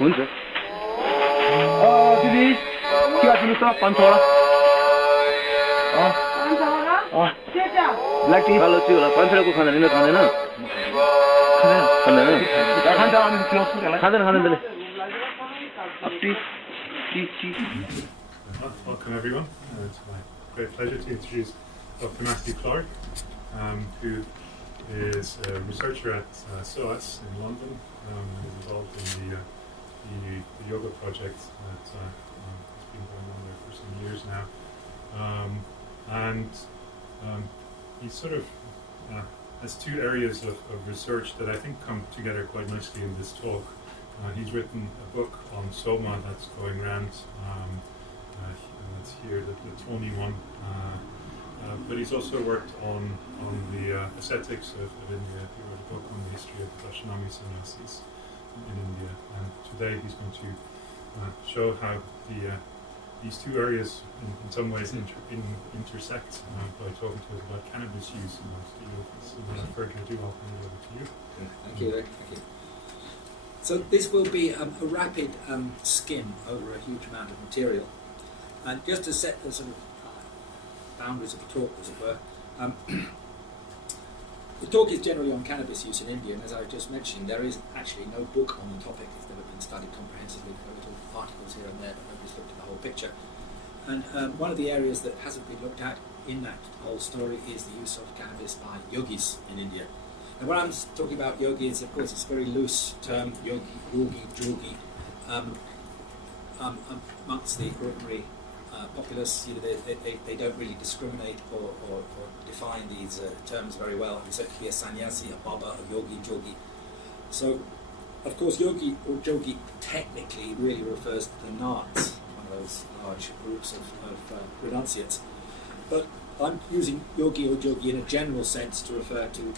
हुन्छ दिदी के गरिदिनु त 500 ब्ल्याक टी कालो टी होला 500 को खाँदैन खाँदैन त्यसले Welcome everyone. It's my great pleasure to introduce Dr. Matthew Clark, who is a researcher at OCHS in London, and is involved in the yoga project that has been going on there for some years now. He sort of has two areas of research that I think come together quite nicely in this talk. He's written a book on Soma that's going around, that's here, the Tawny One. But he's also worked on the ascetics of India. He wrote a book on the history of the Vaishnava sannyasis in India. And today he's going to show how these two areas in some ways intersect by talking to us about cannabis use amongst the yogis. So without further ado, I'll hand it over to you. Thank you. So this will be a rapid skim over a huge amount of material. And just to set the sort of boundaries of the talk, as it were, the talk is generally on cannabis use in India, and as I just mentioned, there is actually no book on the topic. It's never been studied comprehensively. There are little articles here and there, but nobody's looked at the whole picture. And one of the areas that hasn't been looked at in that whole story is the use of cannabis by yogis in India. And when I'm talking about yogis, of course, it's a very loose term, yogi, jogi, amongst the ordinary populace. You know, they don't really discriminate or define these terms very well. So it could be a sannyasi, a baba, a yogi, jogi. So, of course, yogi or jogi technically really refers to the Nagas, one of those large groups of renunciates. But I'm using yogi or jogi in a general sense to refer to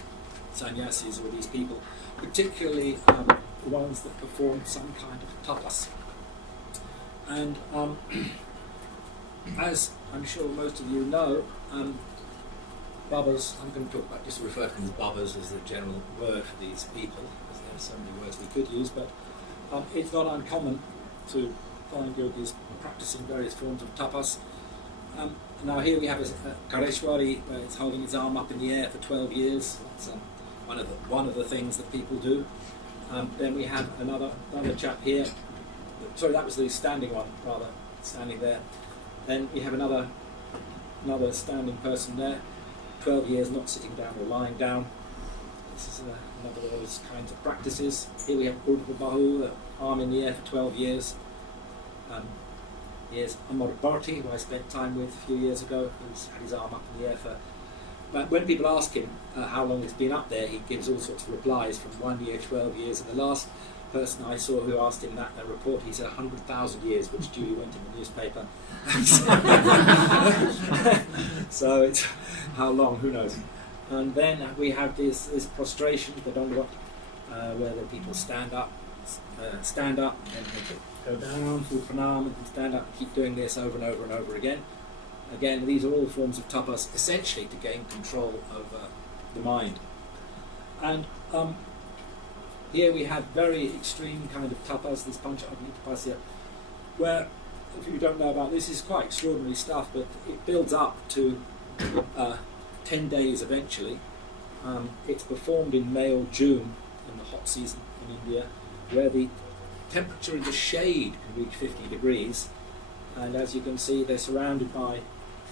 sannyasis, or these people, particularly the ones that perform some kind of tapas. And as I'm sure most of you know, babas, I'm going to talk about, just refer to them as babas as the general word for these people, because there are so many words we could use, but it's not uncommon to find yogis practicing various forms of tapas. Now here we have a Kareshwari, where it's holding his arm up in the air for 12 years. That's one of the things that people do. Then we have another chap here. Sorry, that was the standing one, rather, standing there. Then we have another standing person there. 12 years not sitting down or lying down. This is another of those kinds of practices. Here we have Urdhva Bahu, arm in the air for 12 years. Here's Amar Bharti, who I spent time with a few years ago, who's had his arm up in the air for... But when people ask him how long it's been up there, he gives all sorts of replies from 1 year, 12 years, and the last person I saw who asked him that report, he said 100,000 years, which duly went in the newspaper. So it's how long, who knows. And then we have this prostration, the Dandavata, where the people stand up, and go down, full pranam, and stand up, and keep doing this over and over and over again. Again, these are all forms of tapas, essentially to gain control over the mind. And here we have very extreme kind of tapas, this pancha agni tapasya, where, if you don't know about this, is quite extraordinary stuff, but it builds up to 10 days eventually. It's performed in May or June, in the hot season in India, where the temperature in the shade can reach 50 degrees, and as you can see, they're surrounded by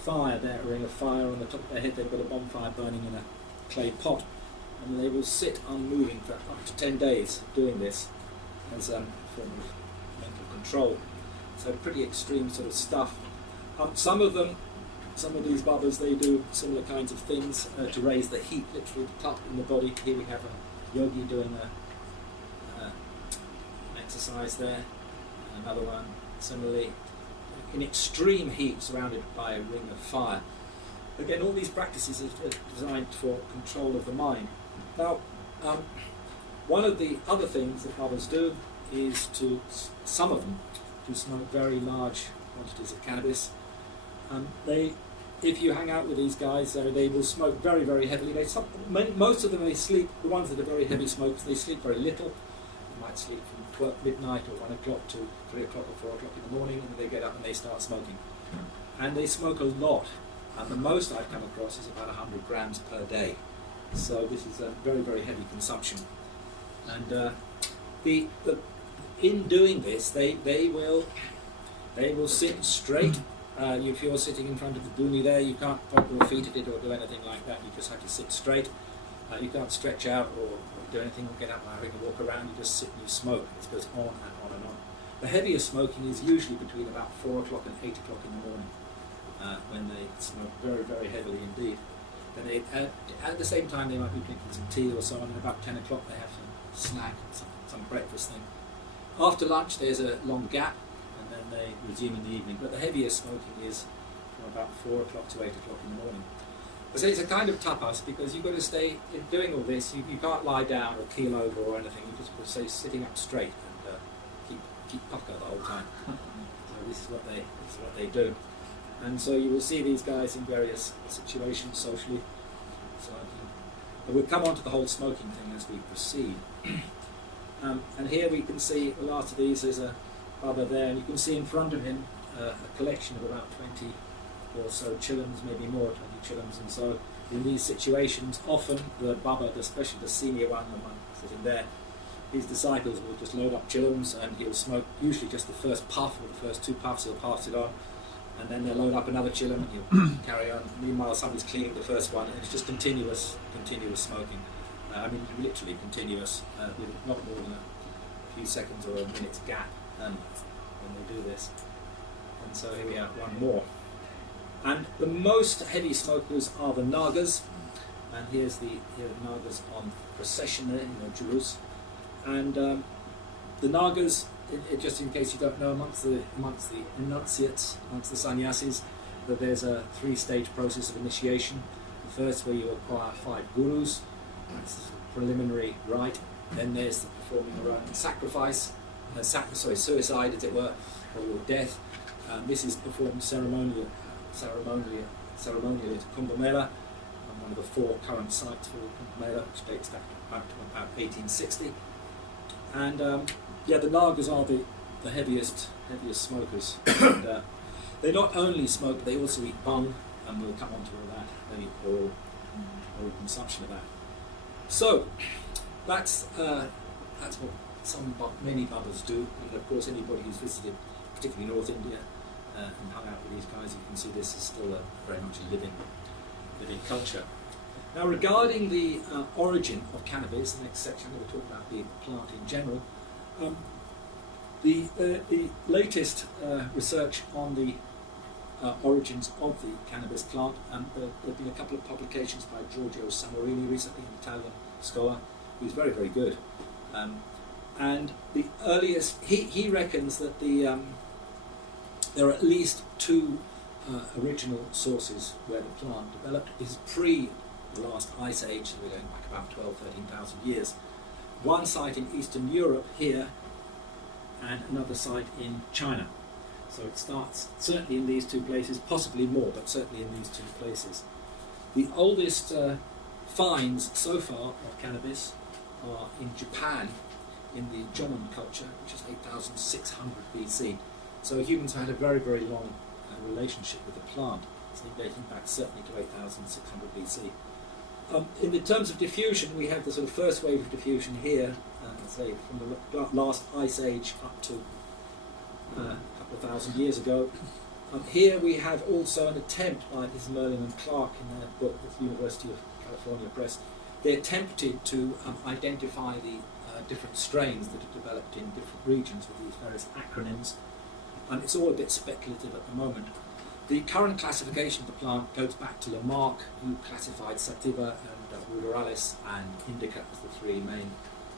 fire. They're a ring of fire on the top of their head. They've got a bonfire burning in a clay pot, and they will sit unmoving for up to 10 days doing this as a form of mental control. So pretty extreme sort of stuff. Some of these babas, they do similar kinds of things to raise the heat, literally up in the body. Here we have a yogi doing an exercise there, and another one similarly in extreme heat, surrounded by a ring of fire. Again, all these practices are designed for control of the mind. Now, one of the other things that babas do is some of them, to smoke very large quantities of cannabis. They if you hang out with these guys, they will smoke very, very heavily. Most of them, they sleep, the ones that are very heavy smokers, they sleep very little. They might sleep from 12 midnight or 1 o'clock to 3 o'clock or 4 o'clock in the morning, and then they get up and they start smoking. And they smoke a lot. And the most I've come across is about 100 grams per day. So this is a very, very heavy consumption. And in doing this, they will sit straight. If you're sitting in front of the dooney there, you can't pop your feet at it or do anything like that. You just have to sit straight. You can't stretch out or do anything or get up and having a walk around. You just sit and you smoke. It goes on and on and on. The heaviest smoking is usually between about 4 o'clock and 8 o'clock in the morning, when they smoke very, very heavily indeed. Then they, at the same time, they might be drinking some tea or so on, and about 10 o'clock they have some snack, some breakfast thing. After lunch there's a long gap, and then they resume in the evening. But the heaviest smoking is from about 4 o'clock to 8 o'clock in the morning. So it's a kind of tapas, because you've got to stay, in doing all this, you can't lie down or keel over or anything. You just got to stay sitting up straight and keep pucker the whole time. So this is what they do. And so you will see these guys in various situations socially. So we'll come on to the whole smoking thing as we proceed. And here we can see the last of these is a Baba there, and you can see in front of him a collection of about 20 or so chillums, maybe more, 20 chillums. And so in these situations, often the Baba, especially the senior one, the one sitting there, his disciples will just load up chillums, and he'll smoke usually just the first puff or the first 2 puffs. He'll pass it on, and then they'll load up another chillum and he'll carry on. Meanwhile, somebody's cleaning the first one, and it's just continuous smoking. I mean, literally continuous, with not more than a few seconds or a minute's gap when they do this. And so here we have one more. And the most heavy smokers are the Nagas, and here are Nagas on procession there in the Julus. And the Nagas, just in case you don't know, amongst the enunciates, amongst the sannyasis, that there's a 3-stage process of initiation. The first, where you acquire 5 gurus, that's the preliminary rite. Then there's the performing your own sacrifice, suicide as it were, or your death. This is performed ceremonially at Kumbh Mela, one of the 4 current sites for Kumbh Mela, which dates back to about 1860. And the Nagas are the heaviest smokers. And, they not only smoke, they also eat bhāṅg, and we'll come on to all that. They eat oral consumption of that. So that's what many Babas do. And of course, anybody who's visited, particularly North India, and hung out with these guys, you can see this is still very much a living culture. Now, regarding the origin of cannabis, the next section we'll talk about the plant in general. The latest research on the origins of the cannabis plant, there have been a couple of publications by Giorgio Samorini recently, an Italian scholar, who's very, very good. And the earliest, he reckons that there are at least 2 original sources where the plant developed. This is pre the last ice age, so we're going back about 13,000 years. One site in Eastern Europe here, and another site in China. So it starts certainly in these 2 places, possibly more, but certainly in these 2 places. The oldest finds so far of cannabis are in Japan, in the Jomon culture, which is 8,600 BC. So humans had a very, very long relationship with the plant, so dating back certainly to 8,600 BC. In the terms of diffusion, we have the sort of first wave of diffusion here, say from the last ice age up to a couple of thousand years ago. Here we have also an attempt by this Merlin and Clark in their book with the University of California Press. They attempted to identify the different strains that have developed in different regions with these various acronyms. And it's all a bit speculative at the moment. The current classification of the plant goes back to Lamarck, who classified sativa and ruderalis and indica as the 3 main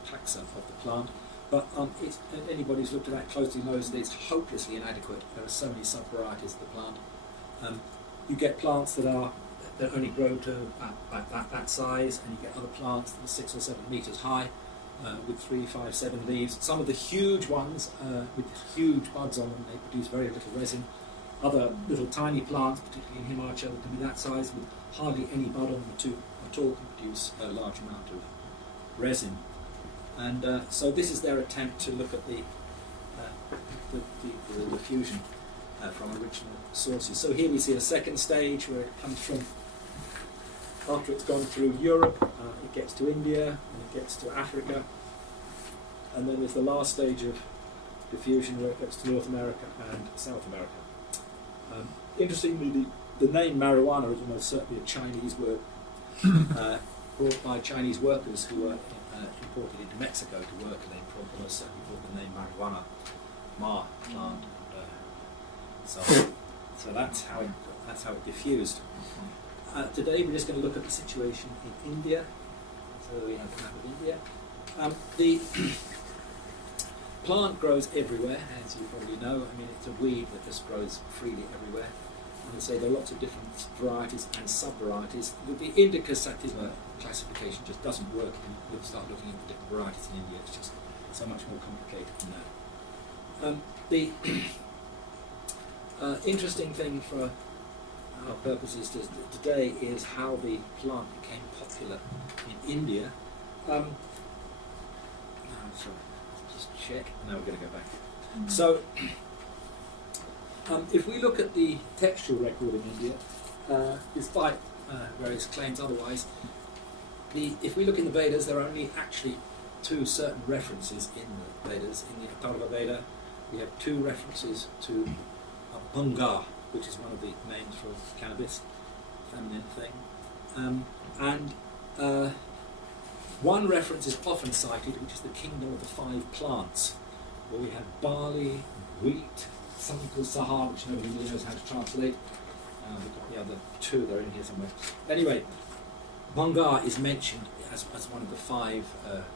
taxa of the plant. But anybody who's looked at that closely knows that it's hopelessly inadequate. There are so many sub-varieties of the plant. You get plants that only grow to that size, and you get other plants that are 6 or 7 meters high, with 3, 5, 7 leaves. Some of the huge ones with huge buds on them, they produce very little resin. other little tiny plants, particularly in Himachal, can be that size with hardly any bud on them at all, can produce a large amount of resin. And so this is their attempt to look at the diffusion from original sources. So here we see a second stage where it comes from, after it's gone through Europe, it gets to India, and it gets to Africa, and then there's the last stage of diffusion where it gets to North America and South America. Interestingly, the name marijuana is almost certainly a Chinese word brought by Chinese workers who were imported into Mexico to work, and they almost certainly brought the name marijuana, ma plant. So that's how it diffused. Today we're just going to look at the situation in India. So we have the map of India. The plant grows everywhere, as you probably know. I mean, it's a weed that just grows freely everywhere. And so there are lots of different varieties and sub-varieties. The indica sativa classification just doesn't work if you start looking at the different varieties in India. It's just so much more complicated than that. The interesting thing for our purposes today is how the plant became popular in India. Sorry, just check. Now we're going to go back. So, if we look at the textual record in India, despite various claims otherwise, if we look in the Vedas, there are only actually two certain references in the Vedas. In the Atharva Veda, we have two references to bhāṅg, which is one of the names for cannabis, feminine thing. And one reference is often cited, which is the kingdom of the five plants, where we have barley, wheat, something called sahar, which nobody really knows how to translate. We've got the other two, they're in here somewhere. Anyway, bhāṅg is mentioned as one of the five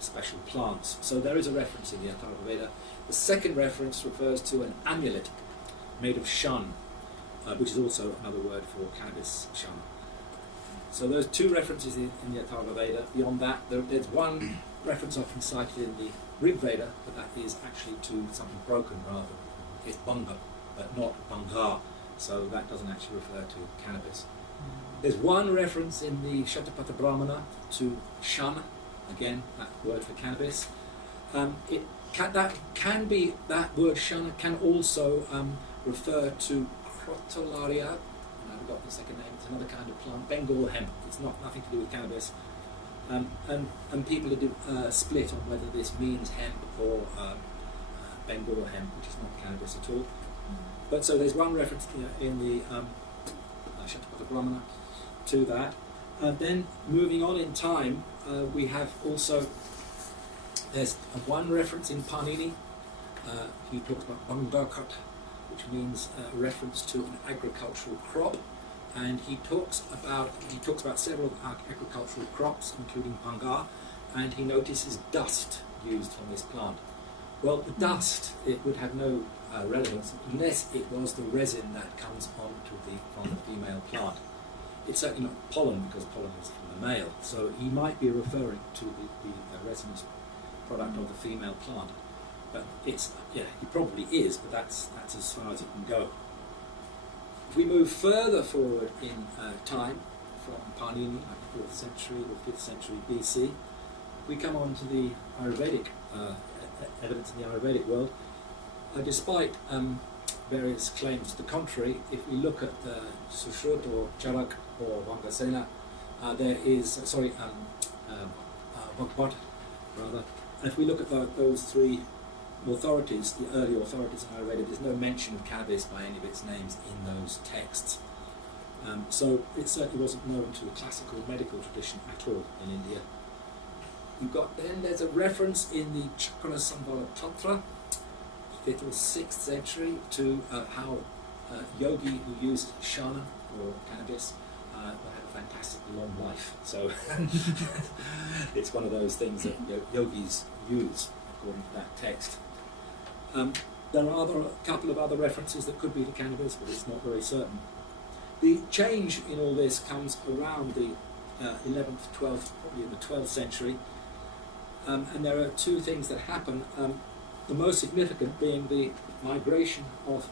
special plants. So there is a reference in the Atharva Veda. The second reference refers to an amulet made of shun, which is also another word for cannabis, shun. So those two references in the Atharva Veda. Beyond that, there's one reference often cited in the Rig Veda, but that is actually to something broken rather. It's bhāṅg, but not bhāṅg. So that doesn't actually refer to cannabis. There's one reference in the Shatapatha Brahmana to shana, again, that word for cannabis. That word shana can also refer to crotalaria. I've got the second name. It's another kind of plant, Bengal hemp. It's nothing to do with cannabis. And people are split on whether this means hemp or Bengal hemp, which is not cannabis at all. But so there's one reference in the Shatapatha Brahmana to that. And then moving on in time, we have also, there's one reference in Panini. He talks about bhāṅgakat, which means a reference to an agricultural crop. And he talks about several agricultural crops, including bhāṅg, and he notices dust used from this plant. Well, the dust, it would have no relevance unless it was the resin that comes from the female plant. It's certainly not pollen, because pollen is from the male, so he might be referring to the resinous product of the female plant. But he probably is, but that's as far as it can go. If we move further forward in time, from Panini, like 4th century or 5th century BC, we come on to the Ayurvedic evidence in the Ayurvedic world. Despite various claims to the contrary, if we look at Sushrut or Charak or Vangasena, there is, Bhagavad rather, and if we look at those three authorities, the early authorities in Ayurveda, there's no mention of cannabis by any of its names in those texts. So it certainly wasn't known to the classical medical tradition at all in India. There's a reference in the Chakra Sambhala Tantra, 5th or 6th century, to how yogi who used shana or cannabis will have a fantastic long life. So it's one of those things that yogis use according to that text. There are a couple of other references that could be to cannabis, but it's not very certain. The change in all this comes around the 11th, 12th, probably in the 12th century, and there are two things that happen. The most significant being the migration of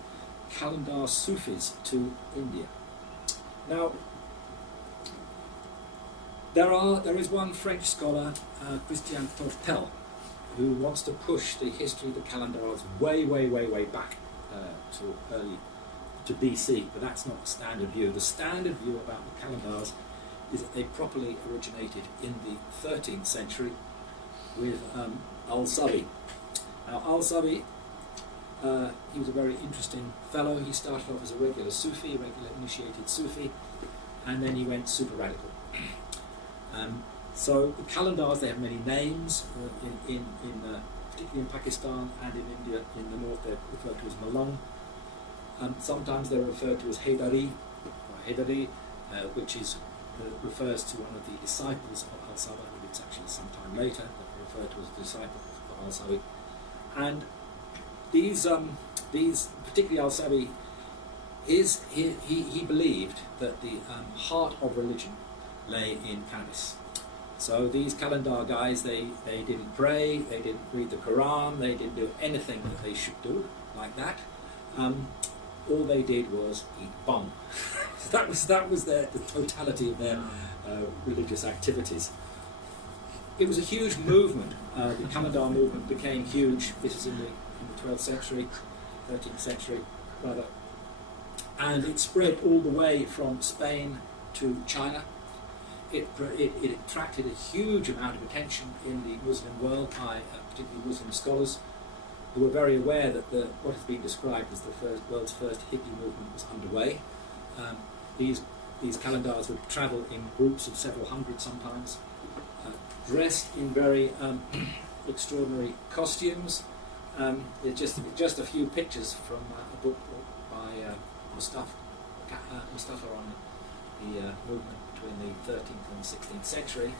Qalandar Sufis to India. Now, there is one French scholar, Christian Tortel, who wants to push the history of the Qalandars way back to BC, but that's not the standard view. The standard view about the Qalandars is that they properly originated in the 13th century with Al-Sabi. Now, Al-Sabi, he was a very interesting fellow. He started off as a regular Sufi, a regular initiated Sufi, and then he went super radical. So the Qalandars, they have many names, particularly in Pakistan and in India. In the north, they're referred to as Malang. Sometimes they're referred to as Heydari, which refers to one of the disciples of Al-Sabi. It's actually some time later that they're referred to as a disciple of Al-Sabi. And these particularly Al-Sabi, he believed that the heart of religion lay in cannabis. So these Qalandar guys, they didn't pray, they didn't read the Quran, they didn't do anything that they should do like that. All they did was eat bhāṅg. So that was the totality of their religious activities. It was a huge movement. The Qalandar movement became huge. This is in the 12th century, 13th century rather, and it spread all the way from Spain to China. It attracted a huge amount of attention in the Muslim world by particularly Muslim scholars, who were very aware that what has been described as the world's first hippie movement was underway. These Qalandars would travel in groups of several hundred sometimes, dressed in very extraordinary costumes. There's just a few pictures from a book by Mustafa on the movement between the 13th and 16th century.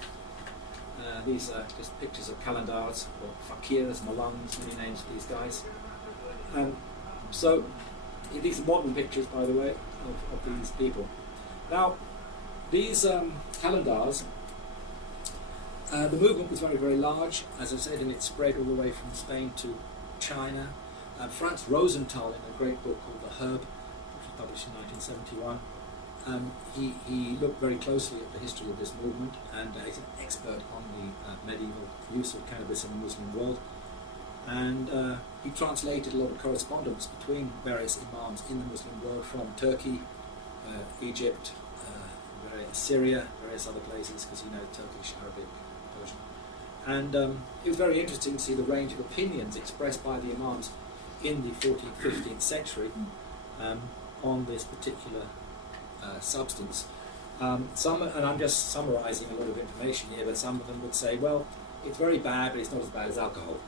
These are just pictures of Qalandars, or fakirs, Malangs, many names for these guys. So these are modern pictures, by the way, of these people. Now, these Qalandars, the movement was very large, as I said, and it spread all the way from Spain to China. Franz Rosenthal, in a great book called The Herb, which was published in 1971, he looked very closely at the history of this movement, and is an expert on the medieval use of cannabis in the Muslim world. And he translated a lot of correspondence between various imams in the Muslim world from Turkey, Egypt, Syria, various other places, because he knows Turkish, Arabic, Persian. And it was very interesting to see the range of opinions expressed by the imams in the 14th, 15th century on this particular substance. And I'm just summarising a lot of information here, but some of them would say, well, it's very bad, but it's not as bad as alcohol.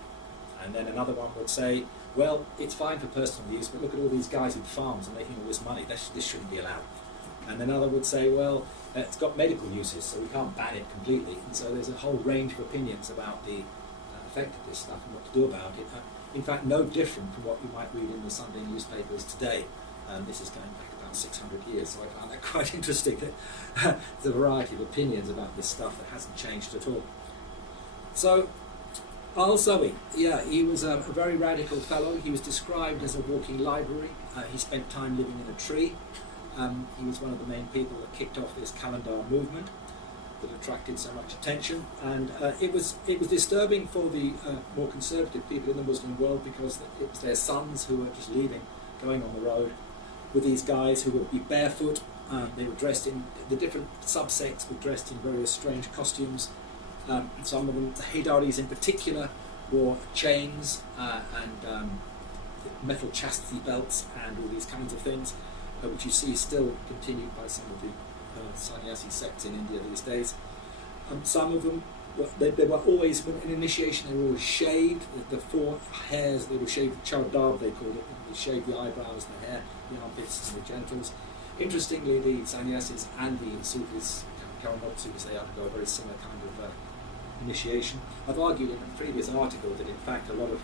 And then another one would say, well, it's fine for personal use, but look at all these guys with farms and making all this money. This shouldn't be allowed. And another would say, well, it's got medical uses, so we can't ban it completely. And so there's a whole range of opinions about the effect of this stuff and what to do about it. In fact, no different from what you might read in the Sunday newspapers today. This is going back about 600 years, so I found that quite interesting. That there's a variety of opinions about this stuff that hasn't changed at all. So, Al-Sawi, he was a very radical fellow. He was described as a walking library. He spent time living in a tree. He was one of the main people that kicked off this Qalandar movement that attracted so much attention, and it was disturbing for the more conservative people in the Muslim world, because it was their sons who were just leaving, going on the road with these guys who would be barefoot. They were dressed in, the different subsects were dressed in various strange costumes. Some of them, the Heydaris in particular, wore chains and metal chastity belts and all these kinds of things, which you see still continued by some of the sannyasi sects in India these days. Some of them, they were always, in initiation, they were always shaved. The four hairs, they were shaved, chardab they called it. They shaved the eyebrows, the hair, the armpits, and the genitals. Interestingly, the sannyasis and the Sufis, Karamot Sufis, they undergo a very similar kind of initiation. I've argued in a previous article that, in fact, a lot of,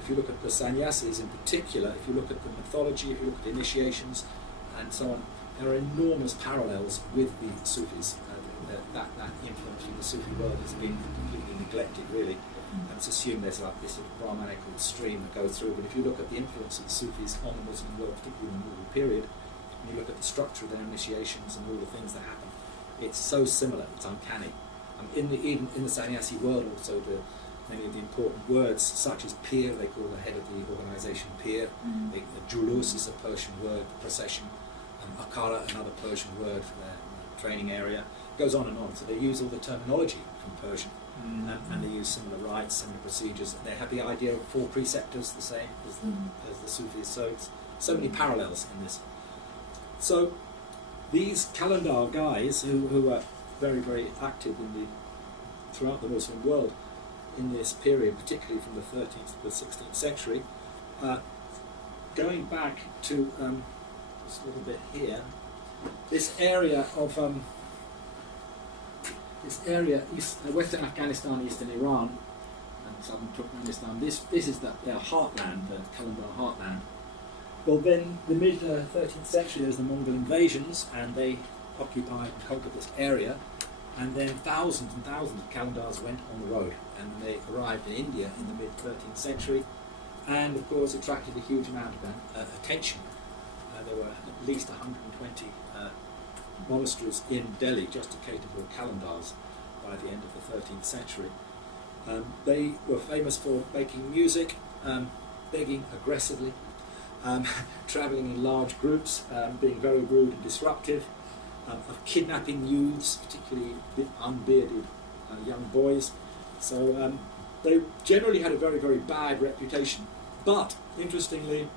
if you look at the sannyasis in particular, if you look at the mythology, if you look at initiations, and so on, there are enormous parallels with the Sufis. That influence from the Sufi world has been completely neglected, really. And it's assumed there's like this sort of Brahmanical stream that goes through. But if you look at the influence of the Sufis on the Muslim world, particularly in the Mughal period, and you look at the structure of their initiations and all the things that happen, it's so similar, it's uncanny. Even in the sannyasi world also, many of the important words, such as pir, they call the head of the organisation pir. Julus is a Persian word, procession. Akara, another Persian word for their training area. It goes on and on. So they use all the terminology from Persian, and they use similar rites, similar procedures. They have the idea of 4 preceptors, the same as the Sufis. So it's so many parallels in this. So these Qalandar guys, who are very, very active throughout the Muslim world in this period, particularly from the 13th to the 16th century, going back to just a little bit here, this area of Western Afghanistan, Eastern Iran, and southern Turkmenistan. This is their heartland, the Qalandar heartland. Well, then the mid 13th century, there's the Mongol Invasions, and they occupied and conquered this area. And then thousands and thousands of Qalandars went on the road, and they arrived in India in the mid 13th century, and of course attracted a huge amount of attention. There were at least 120 monasteries in Delhi just to cater for Qalandars by the end of the 13th century. They were famous for making music, begging aggressively, travelling in large groups, being very rude and disruptive, of kidnapping youths, particularly unbearded young boys. So they generally had a very, very bad reputation. But interestingly,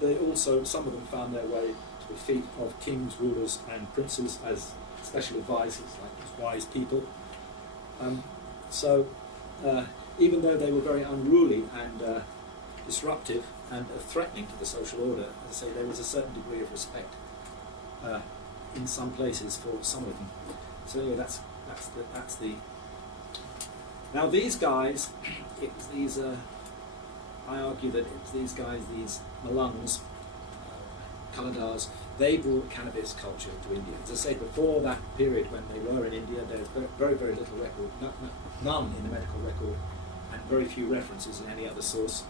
they also, some of them found their way to the feet of kings, rulers and princes as special advisors, like these wise people. So even though they were very unruly and disruptive and threatening to the social order, as I say, there was a certain degree of respect in some places for some of them. So anyway, that's the. Now these guys, it was these. I argue that it was these guys, these Malangs, Qalandars, they brought cannabis culture to India. As I said, before that period when they were in India, there's very, very little record, none in the medical record, and very few references in any other source.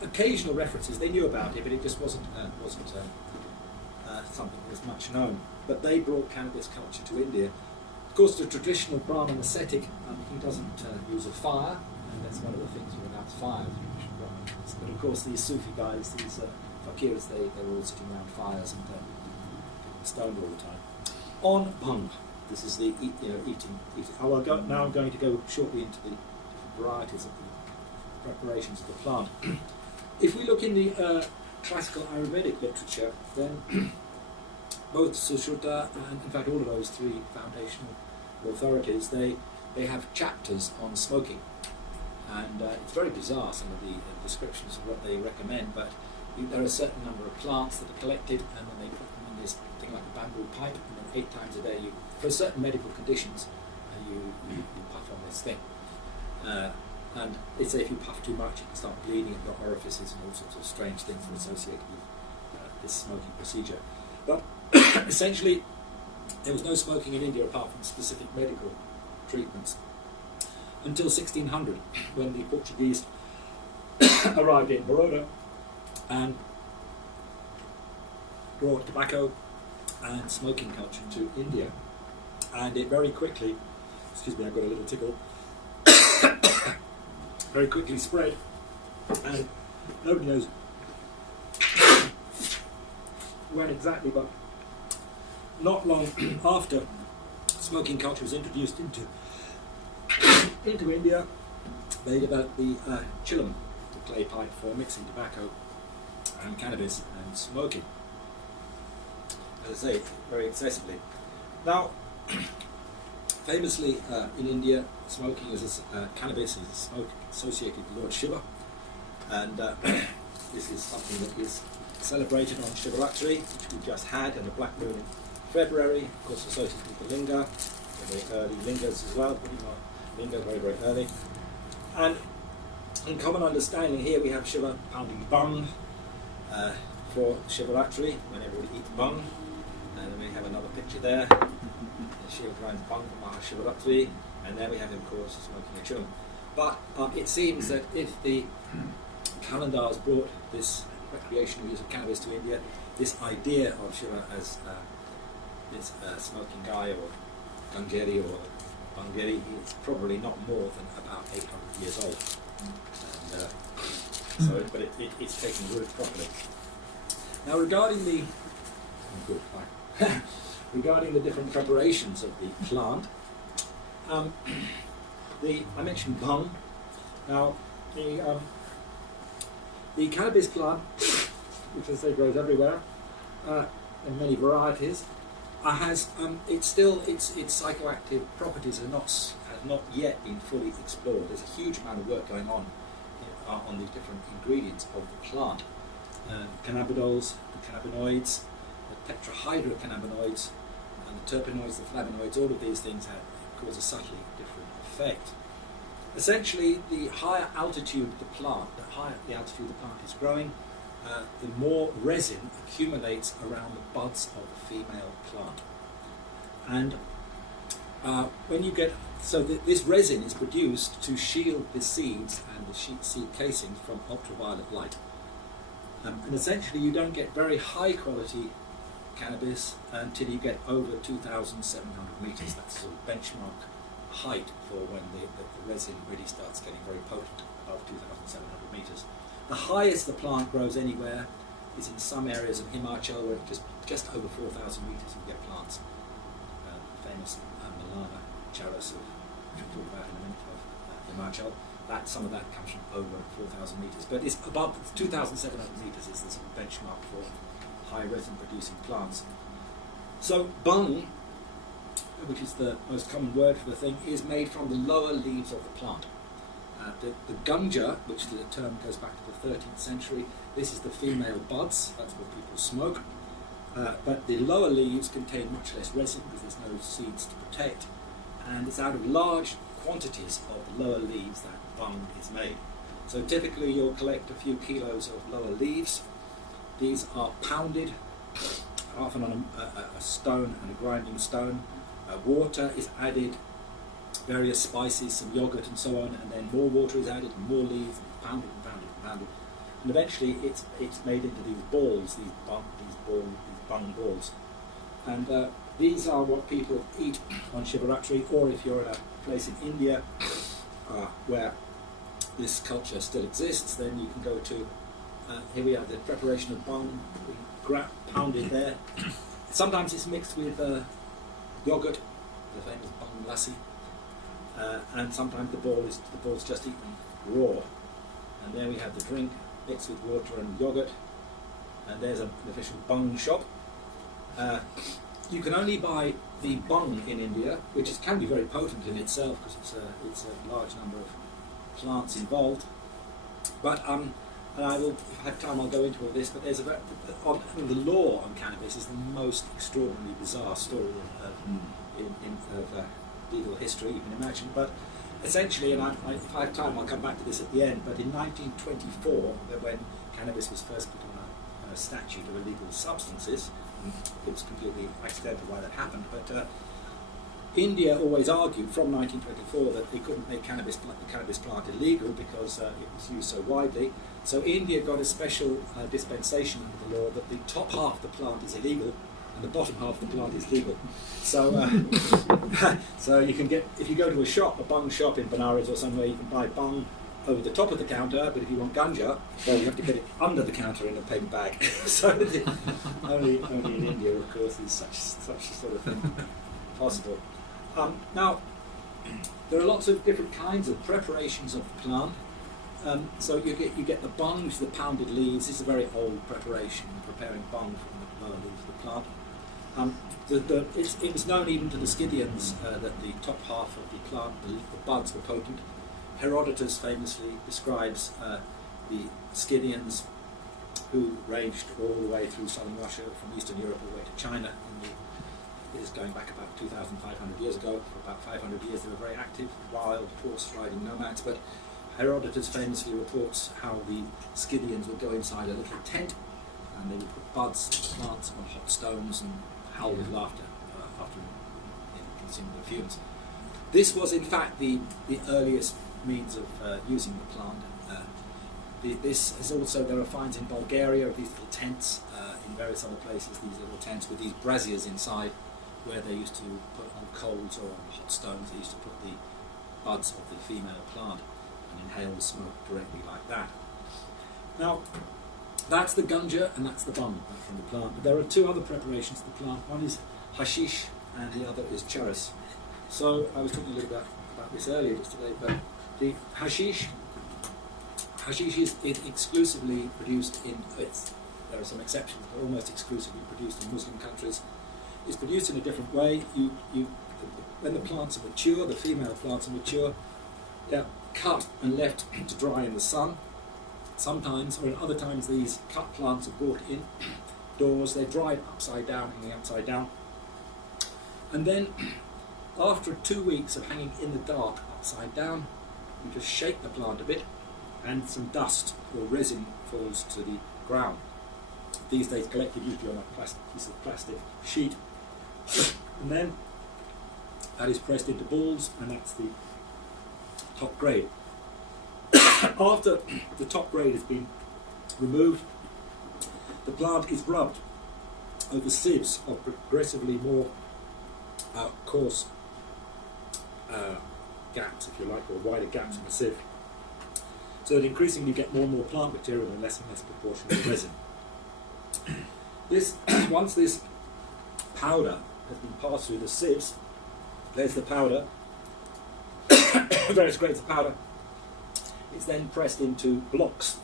Occasional references, they knew about it, but it just wasn't something that was much known. But they brought cannabis culture to India. Of course, the traditional Brahmin ascetic, he doesn't use a fire, and that's one of the things without fire. But of course, these Sufi guys, these fakirs, they were all sitting around fires and stoned all the time. On bhāṅg, this is the eating. I'm going to go shortly into the different varieties of the preparations of the plant. If we look in the classical Ayurvedic literature, then both Sushruta and in fact all of those 3 foundational authorities, they have chapters on smoking. And it's very bizarre, some of the descriptions of what they recommend, but there are a certain number of plants that are collected, and then they put them in this thing like a bamboo pipe, and then 8 times a day, for certain medical conditions, you puff on this thing. And they say if you puff too much, you can start bleeding at your orifices, and all sorts of strange things are associated with this smoking procedure. But essentially, there was no smoking in India apart from specific medical treatments until 1600, when the Portuguese arrived in Baroda and brought tobacco and smoking culture to India. And it very quickly, excuse me, I've got a little tickle, very quickly spread, and nobody knows when exactly, but not long after smoking culture was introduced into India, they developed the chillum, the clay pipe for mixing tobacco and cannabis and smoking. As I say, very excessively. Now, famously in India, smoking is cannabis is a smoke associated with Lord Shiva, and this is something that is celebrated on Shivaratri, which we just had, and a black moon in February, of course associated with the linga, very early lingas as well, putting our linga very, very early. And in common understanding here we have Shiva pounding bhāṅg for Shivaratri, when everybody eats bhāṅg, and then we have another picture there, Shiva grinds bhāṅg for Mahashivaratri, And then we have, of course, smoking a chum. But it seems that if the Qalandars brought this recreational use of cannabis to India, this idea of Shiva as this smoking guy or Gangeri or Bangeri is probably not more than about 800 years old. And, so, but it's taking root properly. Now, regarding the regarding the different preparations of the plant, I mentioned bhāṅg. Now, the cannabis plant, which I say grows everywhere in many varieties, has its psychoactive properties have not yet been fully explored. There's a huge amount of work going on the different ingredients of the plant. Cannabidols, the cannabinoids, the tetrahydrocannabinoids, and the terpenoids, the flavonoids, all of these things cause a subtly different effect. Essentially, the higher altitude the plant is growing, the more resin accumulates around the buds of the female plant. And when you get, this resin is produced to shield the seeds and the seed casings from ultraviolet light. And essentially you don't get very high quality cannabis until you get over 2,700 meters. That's sort of benchmark height for when the resin really starts getting very potent, above 2,700 meters. The highest the plant grows anywhere is in some areas of Himachal where just over 4,000 meters you get plants. Famous Malang charas, which we'll talk about in a minute, of Himachal. Some of that comes from over 4,000 meters, but it's above 2,700 meters is the sort of benchmark for high resin producing plants. So bhāṅg, which is the most common word for the thing, is made from the lower leaves of the plant. The ganja, which the term goes back to the 13th century, this is the female buds, that's what people smoke. But the lower leaves contain much less resin because there's no seeds to protect, and it's out of large quantities of the lower leaves that bhāṅg is made. So typically you'll collect a few kilos of lower leaves. These are pounded, often on a stone and a grinding stone. Water is added, various spices, some yogurt and so on, and then more water is added and more leaves, and pounded and pounded and pounded. And eventually it's made into these balls, these bhāṅg balls. And these are what people eat on Shivaratri, or if you're in a place in India where this culture still exists, then you can go to, here we have the preparation of bhāṅg, pounded there. Sometimes it's mixed with yogurt, the famous bhāṅg lassi, and sometimes the ball's just eaten raw. And there we have the drink mixed with water and yogurt, and there's an official bhāṅg shop. You can only buy the bhāṅg in India, which can be very potent in itself because it's a large number of plants involved. But and I will, if I have time, I'll go into all this. But there's the law on cannabis is the most extraordinarily bizarre story of legal history you can imagine. But essentially, and if I have time, I'll come back to this at the end. But in 1924, when cannabis was first put on a statute of illegal substances, it was completely accidental why that happened, but India always argued from 1924 that they couldn't make the cannabis plant illegal because it was used so widely. So India got a special dispensation under the law that the top half of the plant is illegal and the bottom half of the plant is legal. So, so you can get, if you go to a shop, a bhāṅg shop in Benares or somewhere, you can buy bhāṅg over the top of the counter, but if you want ganja, well, you have to get it under the counter in a paper bag. So only in India, of course, is such sort of thing possible. Now, there are lots of different kinds of preparations of the plant. So you get the bhāṅg, the pounded leaves. This is a very old preparation, preparing bhāṅg from the lower leaves of the plant. It was known even to the Scythians that the top half of the plant, the buds, were potent. Herodotus famously describes the Scythians who ranged all the way through southern Russia, from Eastern Europe all the way to China. This is going back about 2,500 years ago. For about 500 years they were very active, wild, horse-riding nomads. But Herodotus famously reports how the Scythians would go inside a little tent and they would put buds, plants on hot stones and howl with laughter after consuming the fumes. This was in fact the earliest means of using the plant. This is also, there are finds in Bulgaria of these little tents, in various other places, these little tents with these braziers inside, where they used to put on coals or on hot stones, they used to put the buds of the female plant and inhale the smoke directly like that. Now, that's the ganja and that's the bhāṅg from the plant. But there are two other preparations of the plant. One is hashish and the other is charas. So I was talking a little bit about this earlier just today, but the hashish is exclusively produced in, there are some exceptions, but almost exclusively produced in Muslim countries. It's produced in a different way. When the plants are mature, the female plants are mature, they're cut and left to dry in the sun. Sometimes, or at other times, these cut plants are brought indoors, they're dried upside down, hanging upside down. And then, after 2 weeks of hanging in the dark upside down, you just shake the plant a bit, and some dust or resin falls to the ground. These days collected usually on a piece of plastic sheet. And then that is pressed into balls, and that's the top grade. After the top grade has been removed, the plant is rubbed over sieves of progressively more coarse gaps, if you like, or wider gaps in the sieve, so that increasingly you get more and more plant material and less proportion of resin. Once this powder has been passed through the sieves, there's the powder, various grades of powder. It's then pressed into blocks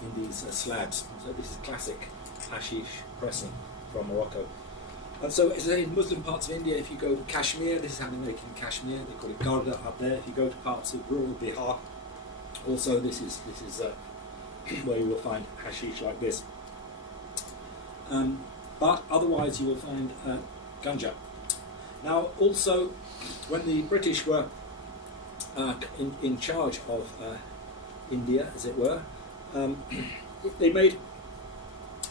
in these slabs. So this is classic hashish pressing from Morocco. And so in Muslim parts of India, if you go to Kashmir, this is how they make it in Kashmir, they call it Garda up there. If you go to parts of rural Bihar, also this is where you will find hashish like this. But otherwise you will find ganja. Now also, when the British were in charge of India, as it were, they made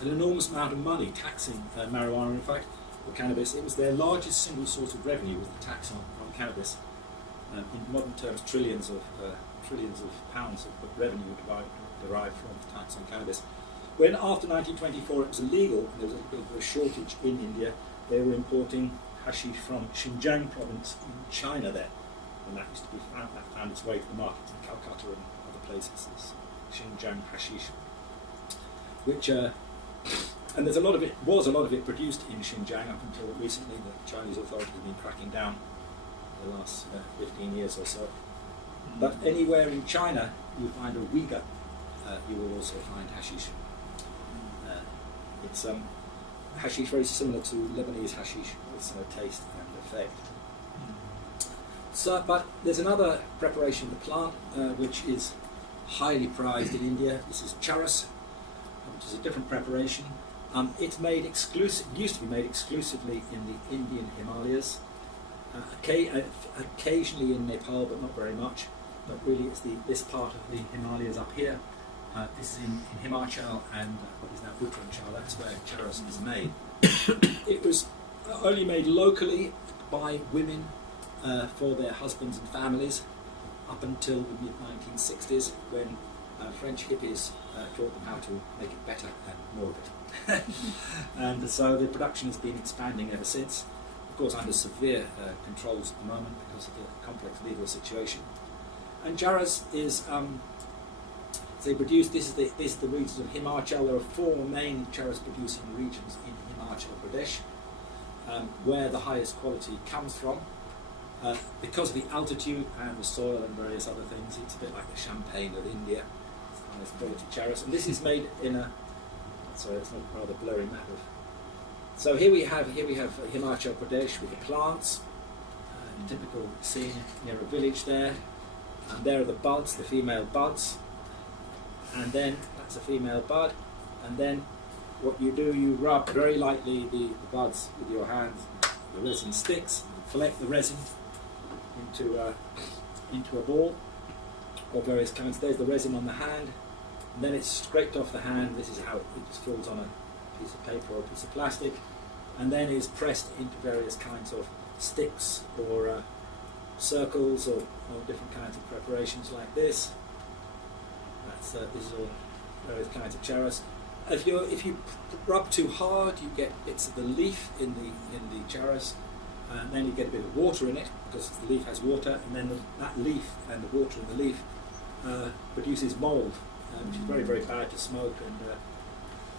an enormous amount of money taxing marijuana, in fact, or cannabis. It was their largest single source of revenue, was the tax on cannabis. In modern terms, trillions of pounds of revenue derived from the tax on cannabis. When after 1924 it was illegal, and there was a bit of a shortage in India, they were importing hashish from Xinjiang province in China then. And that used to be found its way to the markets in Calcutta and other places, this Xinjiang hashish. Which, and there's a lot of it produced in Xinjiang up until recently. The Chinese authorities have been cracking down the last 15 years or so. But anywhere in China you find a Uyghur, you will also find hashish. It's hashish very similar to Lebanese hashish, with similar taste and effect. So, but there's another preparation of the plant which is highly prized in India. This is charas, which is a different preparation. It's made used to be made exclusively in the Indian Himalayas, occasionally in Nepal, but not very much. But really, it's this part of the Himalayas up here. This is in Himachal and what is now Uttaranchal. That's where charas is made. It was only made locally by women for their husbands and families up until the mid-1960s, when French hippies taught them how to make it better and more of it. And so the production has been expanding ever since, of course under severe controls at the moment because of the complex legal situation. And charas is, they produce, this is the regions of Himachal. There are 4 main charas producing regions in Himachal Pradesh, where the highest quality comes from. Because of the altitude and the soil and various other things, it's a bit like the champagne of India. It's the highest quality charas. And this is made in a, sorry, it's not a rather blurry map of. So here we have Himachal Pradesh with the plants, typical scene near a village there. And there are the buds, the female buds. And then that's a female bud. And then what you do, you rub very lightly the buds with your hands. The resin sticks. You collect the resin into a ball of various kinds. There's the resin on the hand, and then it's scraped off the hand. This is how it just falls on a piece of paper or a piece of plastic, and then is pressed into various kinds of sticks or circles or different kinds of preparations like this. This is all various kinds of charas. If you rub too hard, you get bits of the leaf in the charas, and then you get a bit of water in it because the leaf has water, and then that leaf and the water in the leaf produces mold, which is very, very bad to smoke. And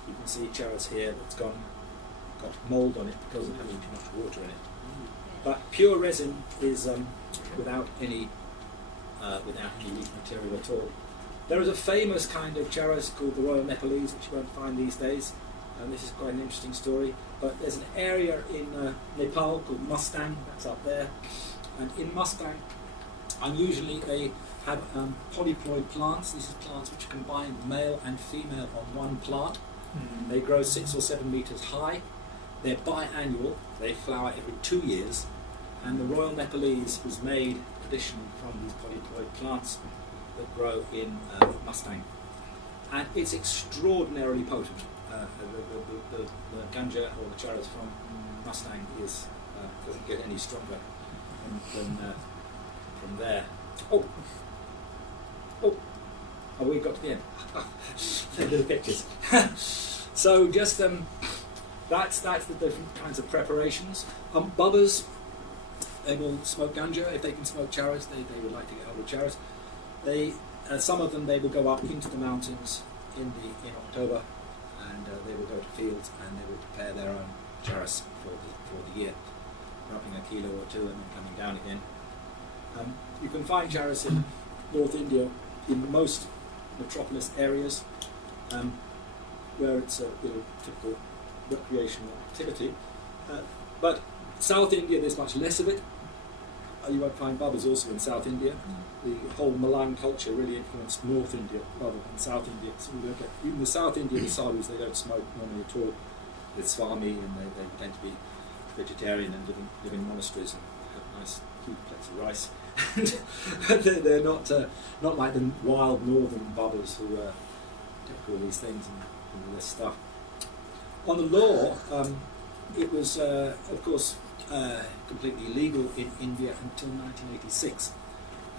you can see charas here that's got mold on it because of having too much water in it. But pure resin is without any leaf material at all. There is a famous kind of charas called the Royal Nepalese, which you won't find these days, and this is quite an interesting story. But there's an area in Nepal called Mustang, that's up there, and in Mustang, unusually they have polyploid plants. These are plants which combine male and female on one plant. They grow 6 or 7 meters high. They're biannual. They flower every 2 years, and the Royal Nepalese was made traditionally from these polyploid plants that grow in Mustang, and it's extraordinarily potent. The ganja or the charas from Mustang doesn't get any stronger than from there. Oh, we got to the end. Little pictures. So just that's the different kinds of preparations. Bubbers, they will smoke ganja. If they can smoke charas, they would like to get hold of charas. Some of them they will go up into the mountains in October, and they will go to fields and they will prepare their own charas for the year, dropping a kilo or two and then coming down again. You can find charas in North India in most metropolis areas, where it's a typical recreational activity. But South India, there's much less of it. You won't find bubbers also in South India. The whole Malang culture really influenced North India rather than South India. So we don't get, even the South Indian sadhus, they don't smoke normally at all. They're Swami, and they tend to be vegetarian and live in monasteries and have nice huge plates of rice. They're not like the wild northern bubbers who do all these things and all this stuff. On the law, it was of course completely illegal in India until 1986.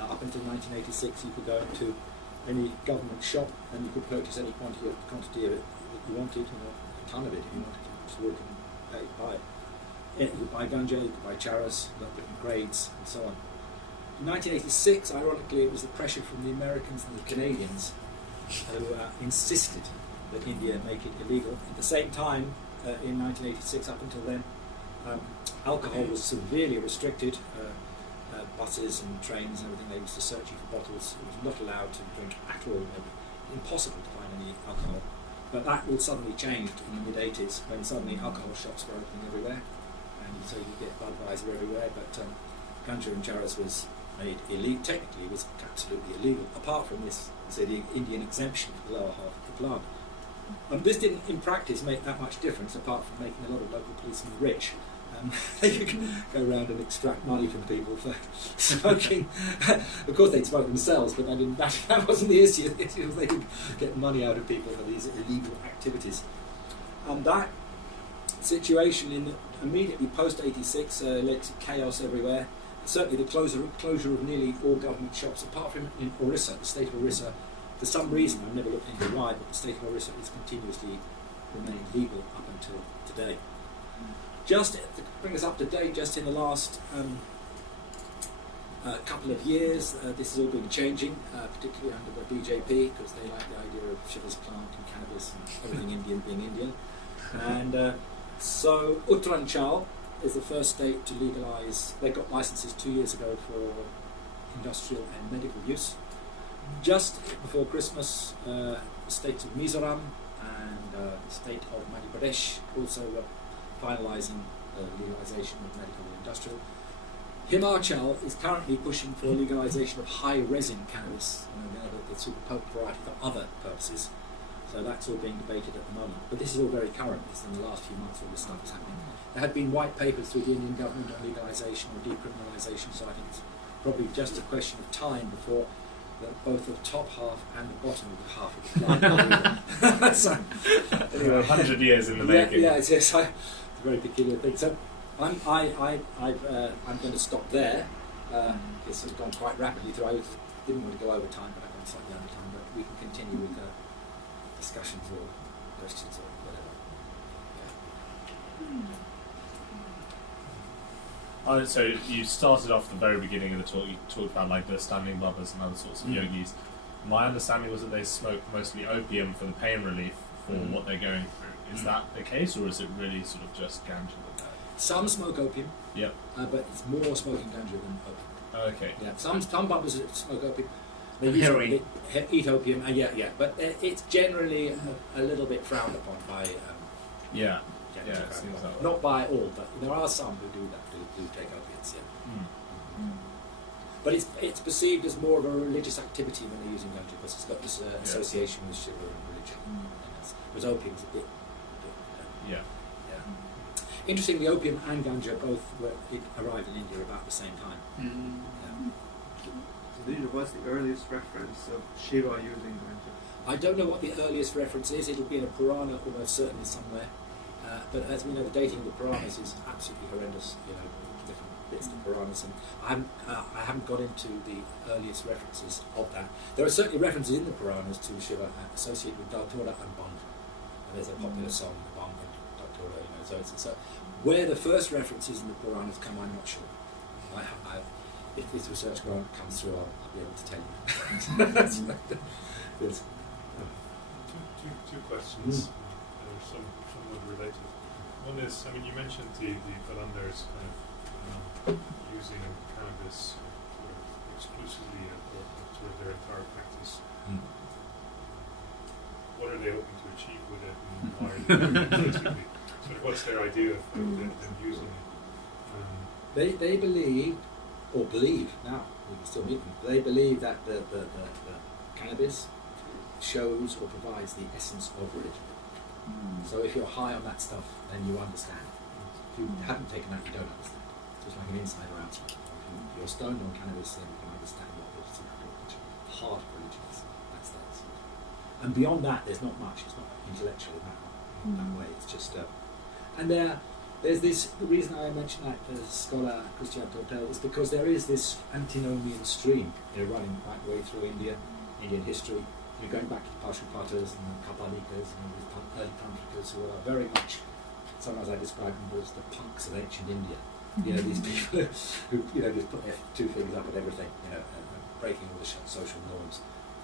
Up until 1986, you could go into any government shop and you could purchase any quantity of it that you wanted, a ton of it if you wanted to just walk and buy it. You could buy ganja, you could buy charas, different grades, and so on. In 1986, ironically, it was the pressure from the Americans and the Canadians who insisted that India make it illegal. At the same time, in 1986, up until then, alcohol was severely restricted. Buses and trains and everything, they used to search you for bottles. It was not allowed to drink at all. It was impossible to find any alcohol. But that all suddenly changed in the mid-80s when suddenly alcohol shops were opening everywhere. And so you get Budweiser everywhere, but ganja and charas was made illegal. Technically, it was absolutely illegal, apart from the Indian exemption for the lower half of the plant. This didn't, in practice, make that much difference, apart from making a lot of local policemen rich. They could go around and extract money from people for smoking. Of course, they'd smoke themselves, but that wasn't the issue. The issue was they could get money out of people for these illegal activities. And that situation, immediately post-86, led to chaos everywhere. Certainly the closure of nearly all government shops, apart from in Orissa, the state of Orissa. For some reason, I've never looked into why, but the state of Orissa has continuously remained legal up until today. Just to bring us up to date, just in the last couple of years, this has all been changing, particularly under the BJP, because they like the idea of Shiva's plant and cannabis and everything Indian being Indian. And so Uttaranchal is the first state to legalise. They got licences 2 years ago for industrial and medical use. Just before Christmas, the states of Mizoram and the state of Madhya Pradesh also finalising legalisation of medical and industrial. Himachal is currently pushing for legalisation of high resin cannabis, the super potent variety for other purposes. So that's all being debated at the moment. But this is all very current. This is in the last few months all this stuff is happening. There had been white papers through the Indian government on legalisation or decriminalisation, so I think it's probably just a question of time before both the top half and the bottom of the half of the plant. So, anyway, 100 years in the making. Yeah, it's a very peculiar thing. So I'm going to stop there, it's sort of gone quite rapidly through. I didn't want to go over time, but I've gone slightly over time. But we can continue with discussions or questions or whatever. Oh, so you started off the very beginning of the talk. You talked about like the standing bubbas and other sorts of yogis. My understanding was that they smoke mostly opium for the pain relief for what they're going through. Is that the case, or is it really sort of just ganja with that? Some smoke opium. Yep. But it's more smoking ganja than opium. Okay. Yeah. Some bubbas smoke opium. They And usually eat opium. But it's generally a little bit frowned upon by. Yeah. Ganja It seems that way. Not by all, but there are some who do that. Do take opiates. Yeah. But it's perceived as more of a religious activity when they're using ganja because it's got this association with Shiva and religion. Whereas opium is a bit. Yeah. Interestingly, opium and ganja both arrived in India about the same time. So what's the earliest reference of Shiva using ganja? I don't know what the earliest reference is. It'll be in a Purana, almost certainly somewhere. But as we know, the dating of the Puranas is absolutely horrendous. Different bits of the Puranas, and I haven't got into the earliest references of that. There are certainly references in the Puranas to Shiva associated with Datura and bhāṅg. And there's a popular song, bhāṅg and Datura. So where the first references in the Puranas come, I'm not sure. If this research comes through, I'll be able to tell you. Yes. Two questions. They're somewhat related. One is, you mentioned the Qalandars kind of using cannabis sort of exclusively or their entire practice. What are they hoping to achieve with it, and why are they doing it exclusively? Sort of what's their idea of them using it? They believe now, we can still meet them, they believe that the cannabis shows or provides the essence of religion. So if you're high on that stuff, then you understand. If you haven't taken that, you don't understand. So it's like an inside or outside. If you're stoned on cannabis, then you can understand what the heart of religion is. That's that. And beyond that, there's not much. It's not intellectual in that way. It's just... and there's this... The reason I mention that as scholar Christian Tortel is because there is this antinomian stream running right the way through Indian history. You're going back to the Pashupatas and the Kapalikas and the early Tantrikas who are very much, sometimes I describe them as the punks of ancient India. These people who just put their two fingers up at everything, and breaking all the social norms.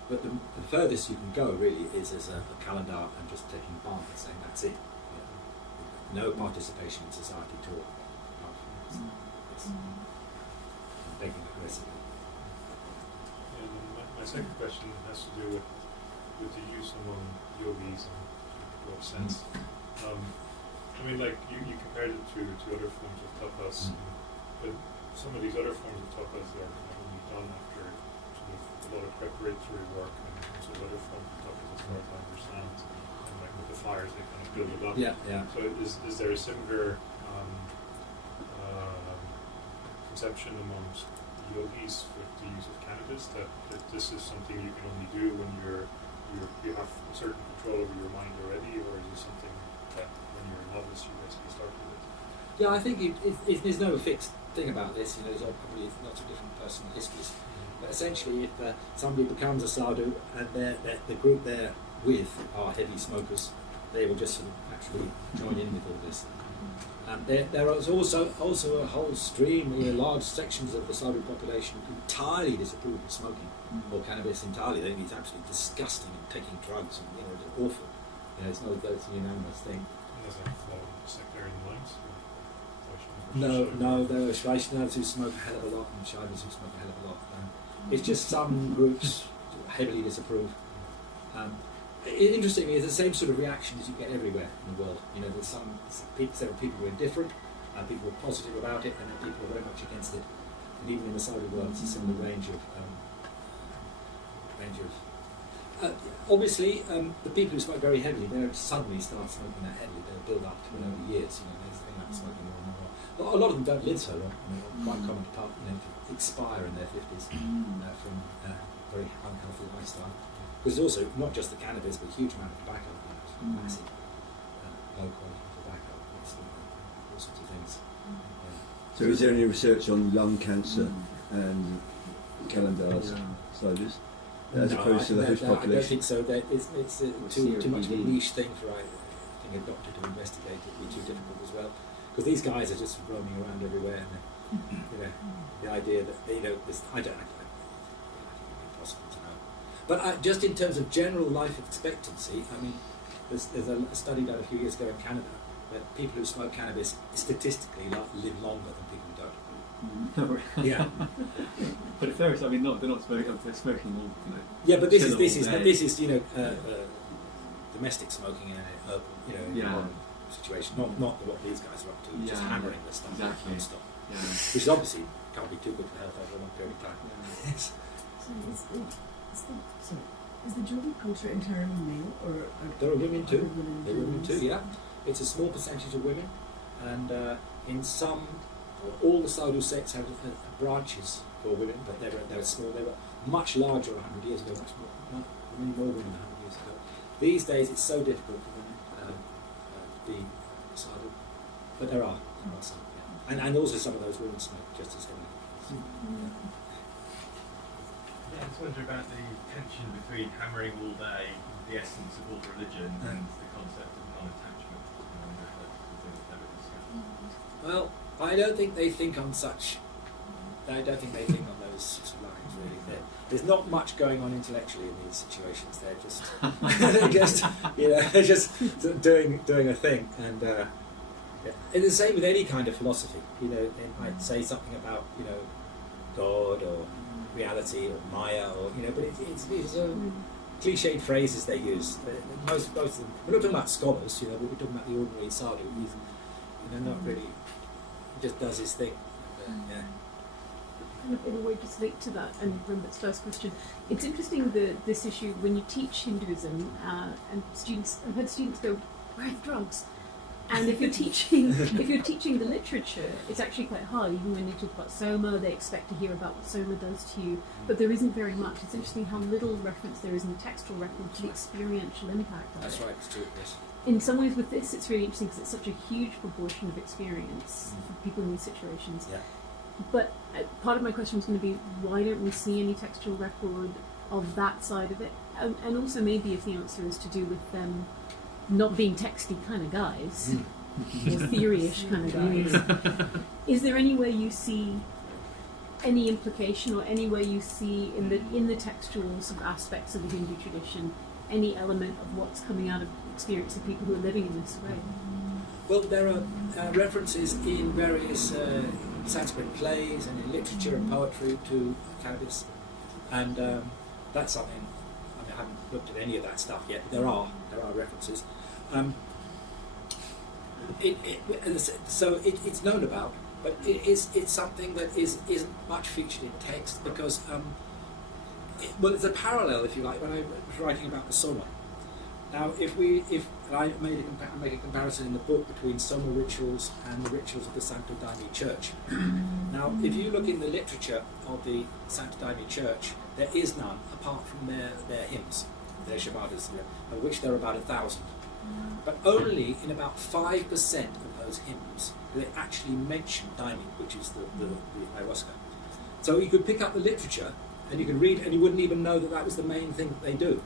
But the furthest you can go really is as a Qalandar and just taking bhāṅg and saying that's it. No participation in society at all. It's taking it aggressively. My second question has to do with the use among yogis in a broad sense. You compared it to other forms of tapas, but some of these other forms of tapas are only done after sort of a lot of preparatory work, and sort of other forms of tapas, as far as I understand, and like with the fires, they kind of build it up. So is there a similar conception amongst yogis with the use of cannabis that this is something you can only do when you have a certain control over your mind already, or is it something that when you're a novice you basically start with it? Yeah, I think there's no fixed thing about this. There's probably lots of different personal histories. But essentially, if somebody becomes a sadhu and the group they're with are heavy smokers, they will just sort of naturally join in with all this. There is also a whole stream, large sections of the sadhu population who entirely disapprove of smoking or cannabis entirely. They think it's absolutely disgusting and taking drugs and it's awful. It's not a unanimous thing. Does that fall in sectarian lines? No, there are Vaishnavas who smoke a hell of a lot and Shaivas who smoke a hell of a lot. It's just some groups heavily disapprove. Interestingly, it's the same sort of reaction as you get everywhere in the world. There's several people who are indifferent, people who are positive about it, and then people who are very much against it. And even in the Saudi world, it's a similar range of. Obviously, the people who smoke very heavily, they don't suddenly start smoking that heavily. They'll build up to it over years. They end up smoking more and more. A lot of them don't live so long. Quite common to expire in their 50s from very unhealthy lifestyle. Because it's also not just the cannabis, but a huge amount of tobacco, massive, low quality tobacco, all sorts of things. So is there any research on lung cancer and Qalandar's soldiers, as No, opposed to the host I don't population. think so. That it's too much of a COPD. niche thing for I think a doctor to investigate. It would be too difficult as well, because these guys are just roaming around everywhere, and the idea that this, I don't think it's possible to know. But just in terms of general life expectancy, I mean, there's a study done a few years ago in Canada that people who smoke cannabis statistically live longer than people who don't. Yeah. But if they're not smoking, they're smoking all, Yeah, but this is chill domestic smoking in in a modern situation, not what these guys are up to, just hammering the stuff non-stop, which is obviously can't be too good for health over a long period of time. Yes. Is the yogi culture entirely male, or There are women too. other There are women too. journeys? Yeah, it's a small percentage of women, and in some, all the sadhu sects have branches for women, but they're small. They were much larger 100 years ago, many more women 100 years ago. These days, it's so difficult for women to be sadhu, but there are some, and also some of those women smoke just as heavily. Yeah, I just wonder about the tension between hammering all day, the essence of all religion, and the concept of non-attachment. I wonder if that's something that's ever discussed. Well, I don't think they think on such. I don't think they think on those sorts of lines really. There's not much going on intellectually in these situations. They're just, they're just sort of doing a thing, and it's the same with any kind of philosophy. They might say something about God or reality or Maya or but it's cliched phrases they use. Most of them. We're not talking about scholars. We're talking about the ordinary sadhu. He's not really. He just does his thing. Yeah. In a way, just linked to that, and Rumbat's first question, it's interesting this issue when you teach Hinduism, and I've had students go, "Where are the drugs?" And if you're teaching the literature, it's actually quite hard. Even when they talk about Soma, they expect to hear about what Soma does to you, but there isn't very much. It's interesting how little reference there is in the textual record to the experiential impact of That's it. right. It's true. Yes. In some ways, with this, it's really interesting because it's such a huge proportion of experience for people in these situations. Yeah. But part of my question was going to be, why don't we see any textual record of that side of it? And also maybe if the answer is to do with them not being texty kind of guys, or theory-ish kind of guys, is there any way you see any implication or any way you see in the textual sort of aspects of the Hindu tradition any element of what's coming out of experience of people who are living in this way? Well, there are references in various Sanskrit plays and in literature and poetry to cannabis, and that's something. I haven't looked at any of that stuff yet. But there are references. So it's known about, but it's something that isn't much featured in text because it's a parallel, if you like, when I was writing about the Soma. Now, I make a comparison in the book between Soma rituals and the rituals of the Santo Daime Church. Now, if you look in the literature of the Santo Daime Church, there is none apart from their hymns, their Shabadas, of which there are about 1,000. But only in about 5% of those hymns do they actually mention Daime, which is the ayahuasca. So you could pick up the literature and you can read, and you wouldn't even know that was the main thing that they do.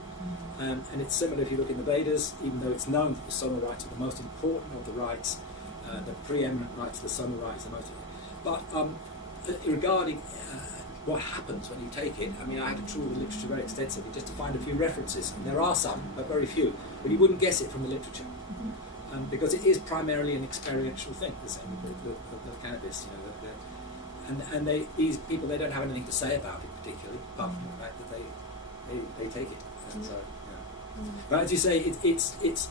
And it's similar if you look in the Vedas, even though it's known that the Soma rites are the most important of the rites, the preeminent rites, the Soma rites, the most. But regarding what happens when you take it, I mean, I had to trawl the literature very extensively just to find a few references. And there are some, but very few. But you wouldn't guess it from the literature, because it is primarily an experiential thing. The same with cannabis, these people, they don't have anything to say about it particularly, apart from the fact that they take it. And so, but as you say, it's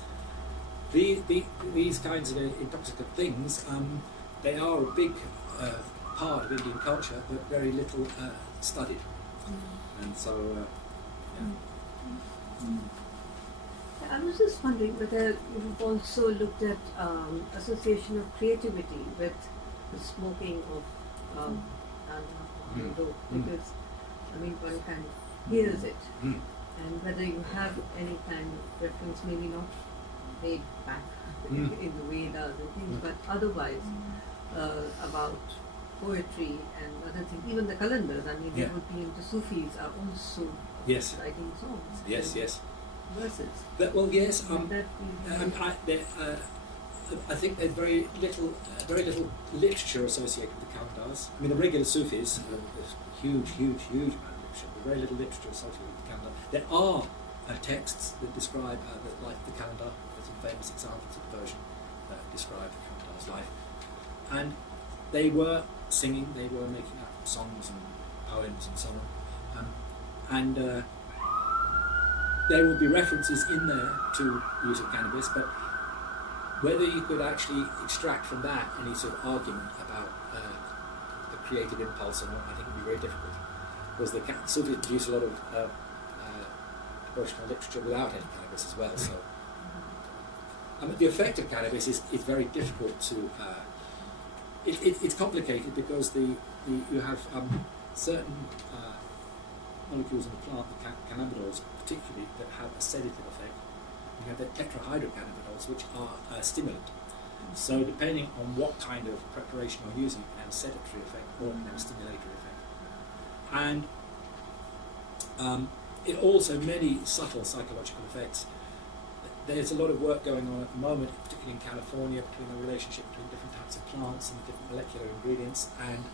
these kinds of intoxicant things. They are a big part of Indian culture, but very little studied. And so, I was just wondering whether you've also looked at association of creativity with the smoking of dope, because I mean one kind of hears it, and whether you have any kind of reference, maybe not made back in the Vedas and things, but otherwise about poetry and other things. Even the Qalandars, I mean, Yeah. they would be into Sufis, are also Yes. writing songs. Yes, and yes. verses. Well, yes. That I think there's very little literature associated with the Qalandars. I mean, the regular Sufis, there's huge amount of literature, but very little literature associated with the Qalandar. There are texts that describe like the Qalandar. There's some famous examples of the version that describe the Qalandar's life. And they were singing, they were making up songs and poems and so on. And there will be references in there to use of cannabis, but whether you could actually extract from that any sort of argument about the creative impulse or not, I think would be very difficult. Because the Sufis produce a lot of devotional literature without any cannabis as well. So, the effect of cannabis is very difficult to. It's complicated because you have certain molecules in the plant, the cannabinoids particularly, that have a sedative effect. You have the tetrahydrocannabinoids, which are a stimulant. So depending on what kind of preparation you're using, it can have a sedatory effect or it can have a stimulatory effect. And it also many subtle psychological effects. There's a lot of work going on at the moment, particularly in California, between the relationship between different types of plants and the different molecular ingredients and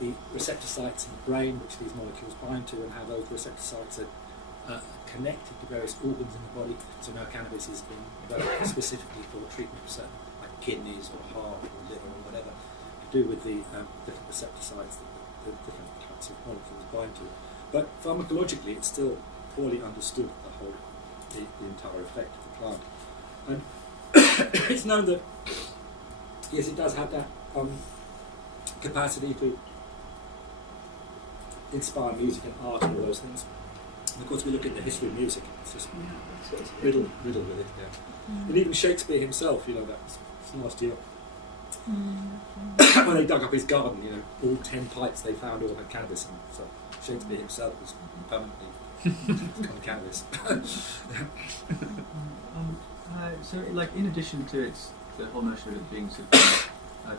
the receptor sites in the brain, which these molecules bind to, and how those receptor sites are connected to various organs in the body. So now cannabis is being developed specifically for treatment of certain, like kidneys or heart or liver or whatever, to do with the different receptor sites that the different types of molecules bind to. But pharmacologically, it's still poorly understood, the entire effect of the plant. And it's known that, yes, it does have that capacity to inspire music and art and all those things. And of course, we look at the history of music; it's just riddled with it. Yeah. And even Shakespeare himself, that was last year when they dug up his garden. All 10 pipes they found all had cannabis in them. So Shakespeare himself was permanently on cannabis. So, like, in addition to the whole notion of it being sort of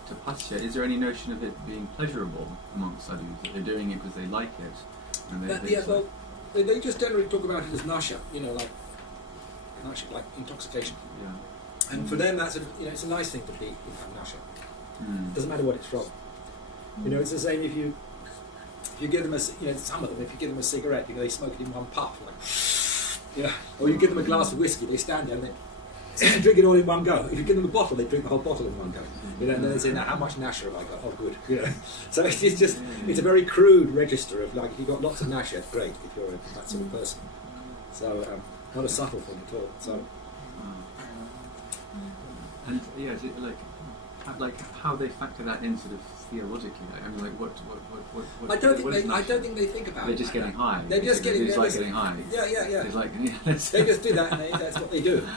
tapasya, is there any notion of it being pleasurable amongst sadhus, that they're doing it because they like it? And they just generally talk about it as nasha, like nasha, like intoxication. Yeah. And for them, that's it's a nice thing to be have nasha. It doesn't matter what it's from. It's the same if you give them some of them, if you give them a cigarette, they smoke it in one puff, or you give them a glass of whiskey, they stand there and they drink it all in one go. If you give them a bottle, they drink the whole bottle in one go. And then they say, "Now, how much nasha have I got?" "Oh, good." So it's a very crude register of, like, if you've got lots of nasha, great if you're that sort of person. So not a subtle thing at all. So. And yeah, is it like how they factor that in sort of theologically? I mean, like what I don't think they think about it. They're just getting high. They're just getting. It's like getting high. Yeah. It's like they just do that. And that's what they do.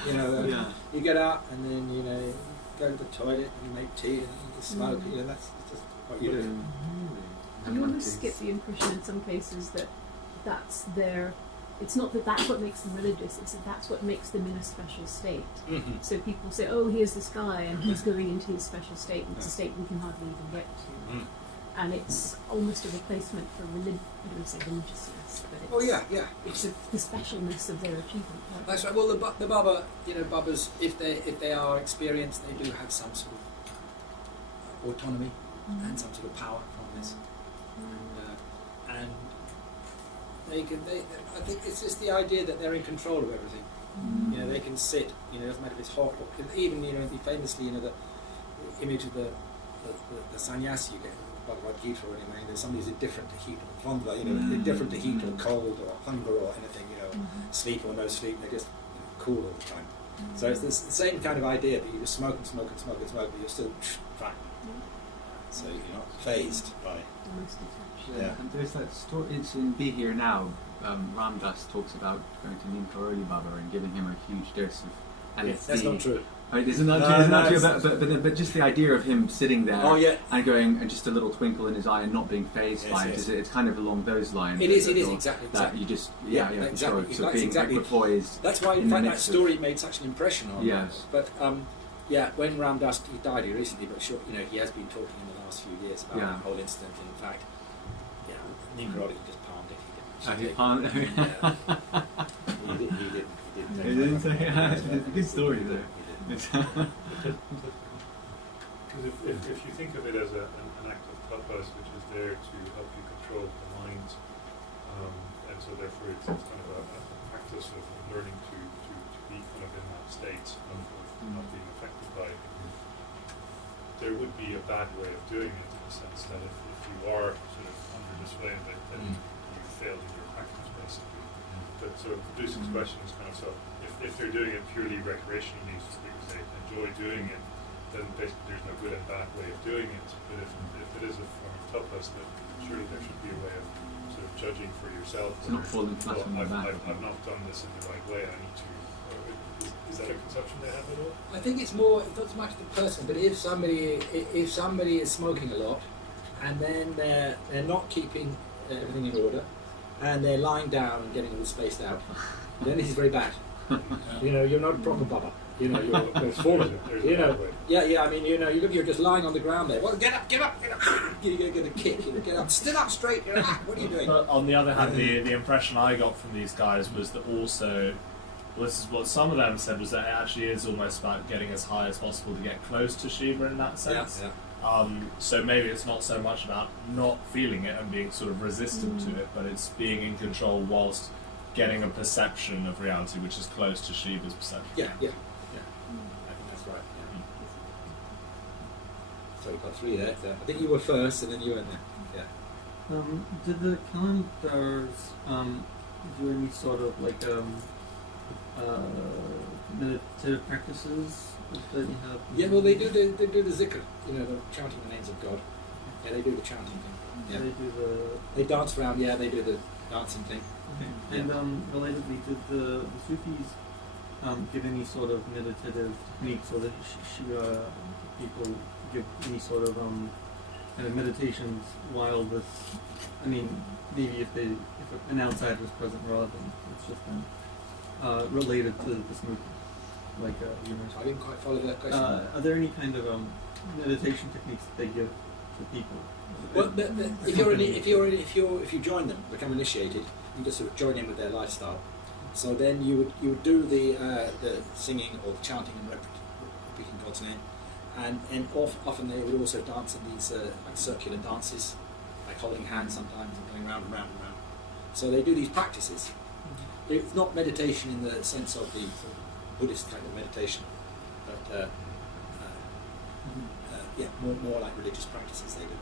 You get out and then you go to the toilet and you make tea and you smoke. That's just what you do. You almost get the impression in some cases that that's their. It's not that that's what makes them religious, it's that that's what makes them in a special state. Mm-hmm. So people say, "Oh, here's this guy and he's going into his special state, and it's a state we can hardly even get to." And it's almost a replacement for I don't say religiousness, but it's the specialness of their achievement. That's right. Well, the Baba, Babas, if they are experienced, they do have some sort of autonomy and some sort of power from this, and I think it's just the idea that they're in control of everything. They can sit. It doesn't matter if it's hot or even famously, the image of the sannyasi you get in Bhagavad Gita or anyway. There's somebody who's indifferent to heat or thunder. Indifferent to heat or cold or hunger or anything. Sleep or no sleep. They're just cool all the time. So it's the same kind of idea that you just smoke and smoke and smoke and smoke, but you're still fine. So you're not phased by. Yeah. And there's that story. It's in Be Here Now. Ram Dass talks about going to Neem Karoli Baba and giving him a huge dose of LSD. Yes, that's not true. Isn't that true? But just the idea of him sitting there and going and just a little twinkle in his eye and not being phased by it. It's kind of along those lines. It is exactly. That you just exactly. So being exactly poised. That's why in fact that story made such an impression on us. But Yeah, when Ram Dass, he died recently, but sure, he has been talking in the last few years about that whole incident. In fact, Negrotic just palmed it. He didn't. Palmed it? He didn't. He didn't say it's a good story though. Because if you think of it as an act of tapas, which is there to help you control the mind, and so therefore it's kind of a practice of learning to be kind of in that state of not being affected by it. There would be a bad way of doing it in the sense that if you are sort of under this way of it, then you failed in your practice basically. But so Lucy's question is kind of so if they're doing it purely recreationally because they enjoy doing it, then basically there's no good and bad way of doing it. But if it is a form of tapas, then surely there should be a way of sort of judging for yourself. It's not falling flat on your back. I've not done this in the right way. I need to. Is that a conception they have at all? I think it's more. It doesn't matter the person, but if somebody is smoking a lot, and then they're not keeping everything in order, and they're lying down and getting all spaced out, then this is very bad. You're not a proper baba. You're fallen. Yeah. I mean, you're just lying on the ground there. Well, get up. You're gonna get a kick. Get up. Stand up straight. What are you doing? But on the other hand, the impression I got from these guys was that also, this is what some of them said, was that it actually is almost about getting as high as possible to get close to Shiva in that sense. Yeah. So maybe it's not so much about not feeling it and being sort of resistant to it, but it's being in control whilst getting a perception of reality which is close to Shiva's perception. Yeah. I think that's right. Yeah. So we've got 3 there. So I think you were first, and then you went there. Yeah. Did the Qalandars do any sort of like meditative practices that you have? Yeah, well, they do the zikr, the chanting the names of God. Yeah, they do the chanting thing. Yeah. They dance around. Yeah, they do the dancing thing. Okay. Yeah. And relatedly, did the Sufis give any sort of meditative techniques, or the Shia people give any sort of kind of meditations while this? I mean, maybe if an outsider was present rather than it's just them. Related to this movement, like I didn't quite follow that question. are there any kind of meditation techniques that they give to people? Well, if you join them, become initiated, you just sort of join in with their lifestyle. So then you would do the singing or the chanting and repeating God's name, and often they would also dance in these like circular dances, like holding hands sometimes and going round and round and round. So they do these practices. It's not meditation in the sense of the Buddhist kind of meditation, but more like religious practices they do.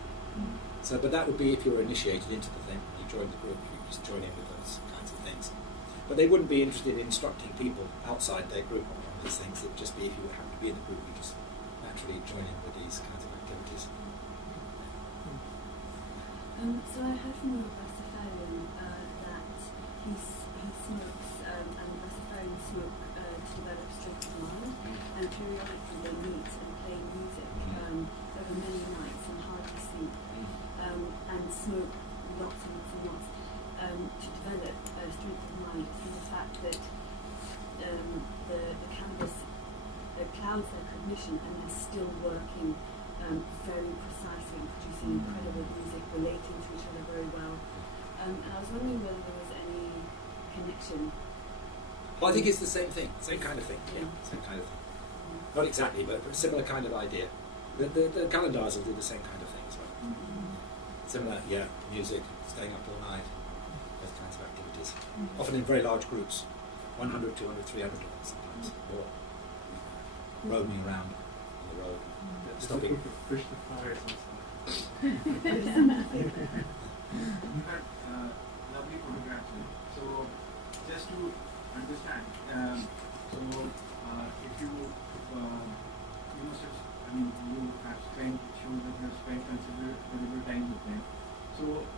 So, but that would be if you were initiated into the thing, you joined the group, you just join in with those kinds of things. But they wouldn't be interested in instructing people outside their group on these things. It would just be if you happen to be in the group, you just naturally join in with these kinds of activities. So I heard from a Rastafarian that he smokes, and Rastafarians smoke to develop strength of mind, and periodically they meet and play music over many nights and hardly sleep, and smoke lots and lots and lots to develop strength of mind from the fact that the cannabis clouds their cognition, and they're still working very precisely and producing incredible music, relating to each other very well. And I was wondering whether there was any connection. Well, I think it's the same thing, same kind of thing. Yeah, same kind of thing. Not exactly, but a similar kind of idea. The Qalandars will do the same kind of thing as well. Similar, music, staying up all night, those kinds of activities. Often in very large groups, 100, 200, 300 sometimes, more. Roaming around on the road, stopping. Push the fires and stuff. Lovely photograph. So, just to understand, if you must have, you have spent, shown that you have spent considerable time with them. So,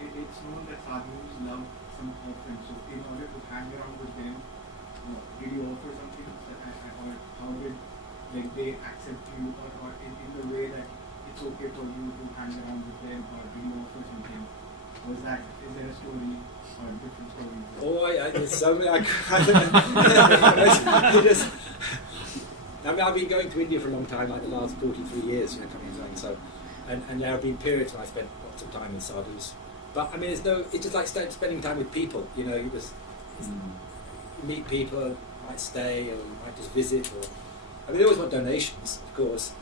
it's known that sadhus love some offering. So, in order to hang around with them, did you offer something, or how did they accept you, or in the way that it's okay for you to hang around with them, or did you offer something? Is there a story or a different story? Oh, there's so many. I mean, I've been going to India for a long time, like the last 43 years, you know, coming and going. So, and there have been periods when I spent lots of time in sadhus. But I mean, it's just like spending time with people. You know, you meet people, might stay, or you might just visit. Or I mean, they always want donations, of course.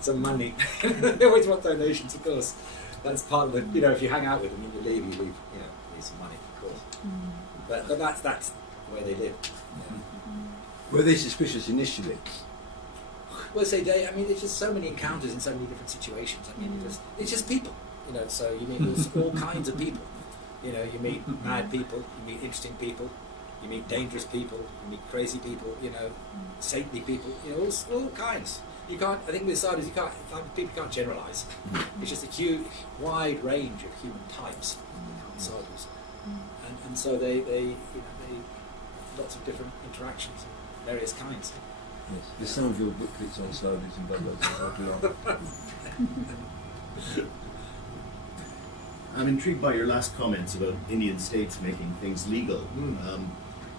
Some money. They always want donations, of course. That's part of the. You know, if you hang out with them and you leave, you know, need some money, of course. But that's the way they live. Yeah. Were they suspicious initially? Well, I mean, there's just so many encounters in so many different situations. I mean, it's just people, you know. So you meet all kinds of people. You know, you meet mad people, you meet interesting people, you meet dangerous people, you meet crazy people. You know, saintly people. You know, all kinds. You can't. I think with sadhus, people can't generalise. It's just a huge, wide range of human types. Sadhus, and so they lots of different interactions. Various kinds. Yes. There's some of your booklets on sadhus and babas. I'm intrigued by your last comments about Indian states making things legal.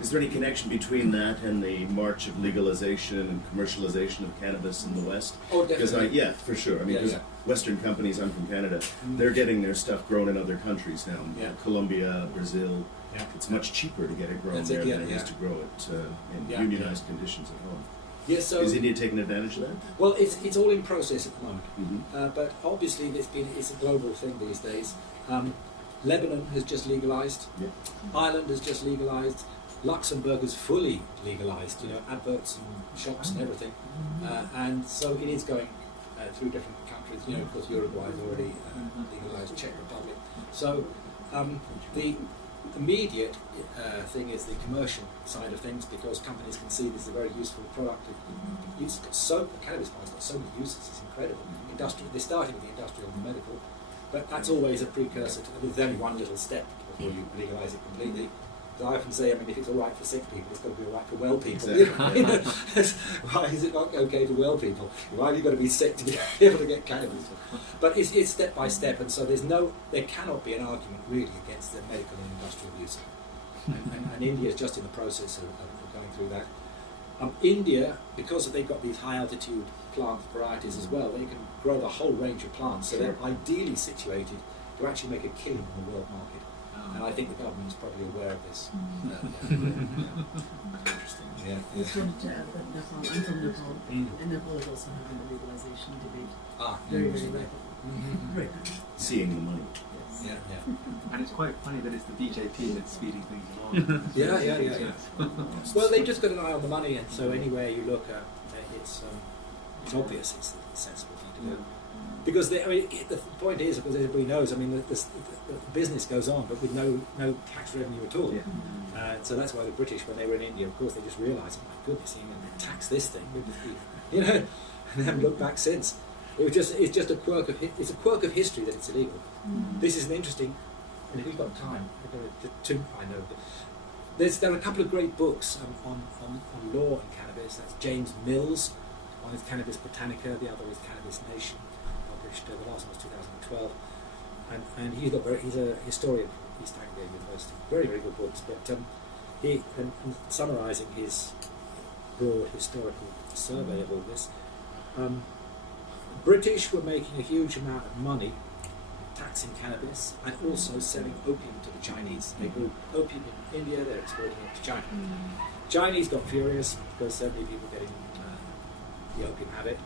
Is there any connection between that and the march of legalization and commercialization of cannabis in the West? Oh, definitely. Because for sure. I mean, because Western companies, I'm from Canada, they're getting their stuff grown in other countries now. Yeah. Colombia, Brazil. Yeah. It's much cheaper to get it grown there than it is to grow it in unionized conditions at home. Yeah, so is India taking advantage of that? Well, it's all in process at the moment, but obviously it's a global thing these days. Lebanon has just legalized. Yeah. Ireland has just legalized. Luxembourg is fully legalized. You know, adverts and shops and everything, and so it is going through different countries. You know, of course, Uruguay has already legalized. Czech Republic. So the immediate thing is the commercial side of things, because companies can see this is a very useful product. It's got cannabis plants got so many uses, it's incredible. They're starting with the industrial and the medical, but that's always a precursor to. There's only one little step before you legalise it completely. I often say, I mean, if it's all right for sick people, it's got to be all right for well people. Exactly. Why is it not okay for well people? Why have you got to be sick to be able to get cannabis? But it's step by step, and so there cannot be an argument really against the medical and industrial use. And India is just in the process of going through that. India, because they've got these high altitude plant varieties as well, they can grow the whole range of plants, so they're ideally situated to actually make a killing in the world market. And I think the government is probably aware of this. Interesting. Yeah. I just wanted to add that Nepal, I'm from Nepal, and Nepal is also having a legalization debate. Very, very rapidly. Right. Seeing the money. Yes. Yeah. And it's quite funny that it's the BJP that's speeding things along. Yeah. Well, they've just got an eye on the money, and so anywhere you look at, it's obvious it's the sensible thing to do. Because the point is, because everybody knows, I mean, the business goes on, but with no tax revenue at all. Yeah. So that's why the British, when they were in India, of course, they just realised, oh my goodness, you're going to tax this thing, you know, and they haven't looked back since. It's just a quirk of history that it's illegal. This is an interesting, and if we've got time, there are a couple of great books on law and cannabis. That's James Mills. One is Cannabis Britannica, the other is Cannabis Nation. The last one was 2012, and he's a historian from East Anglia University. Very, very good books. But he, summarising his broad historical survey of all this, British were making a huge amount of money taxing cannabis and also selling opium to the Chinese. They grew opium in India, they're exporting it to China. Chinese got furious because so many people getting the opium habit.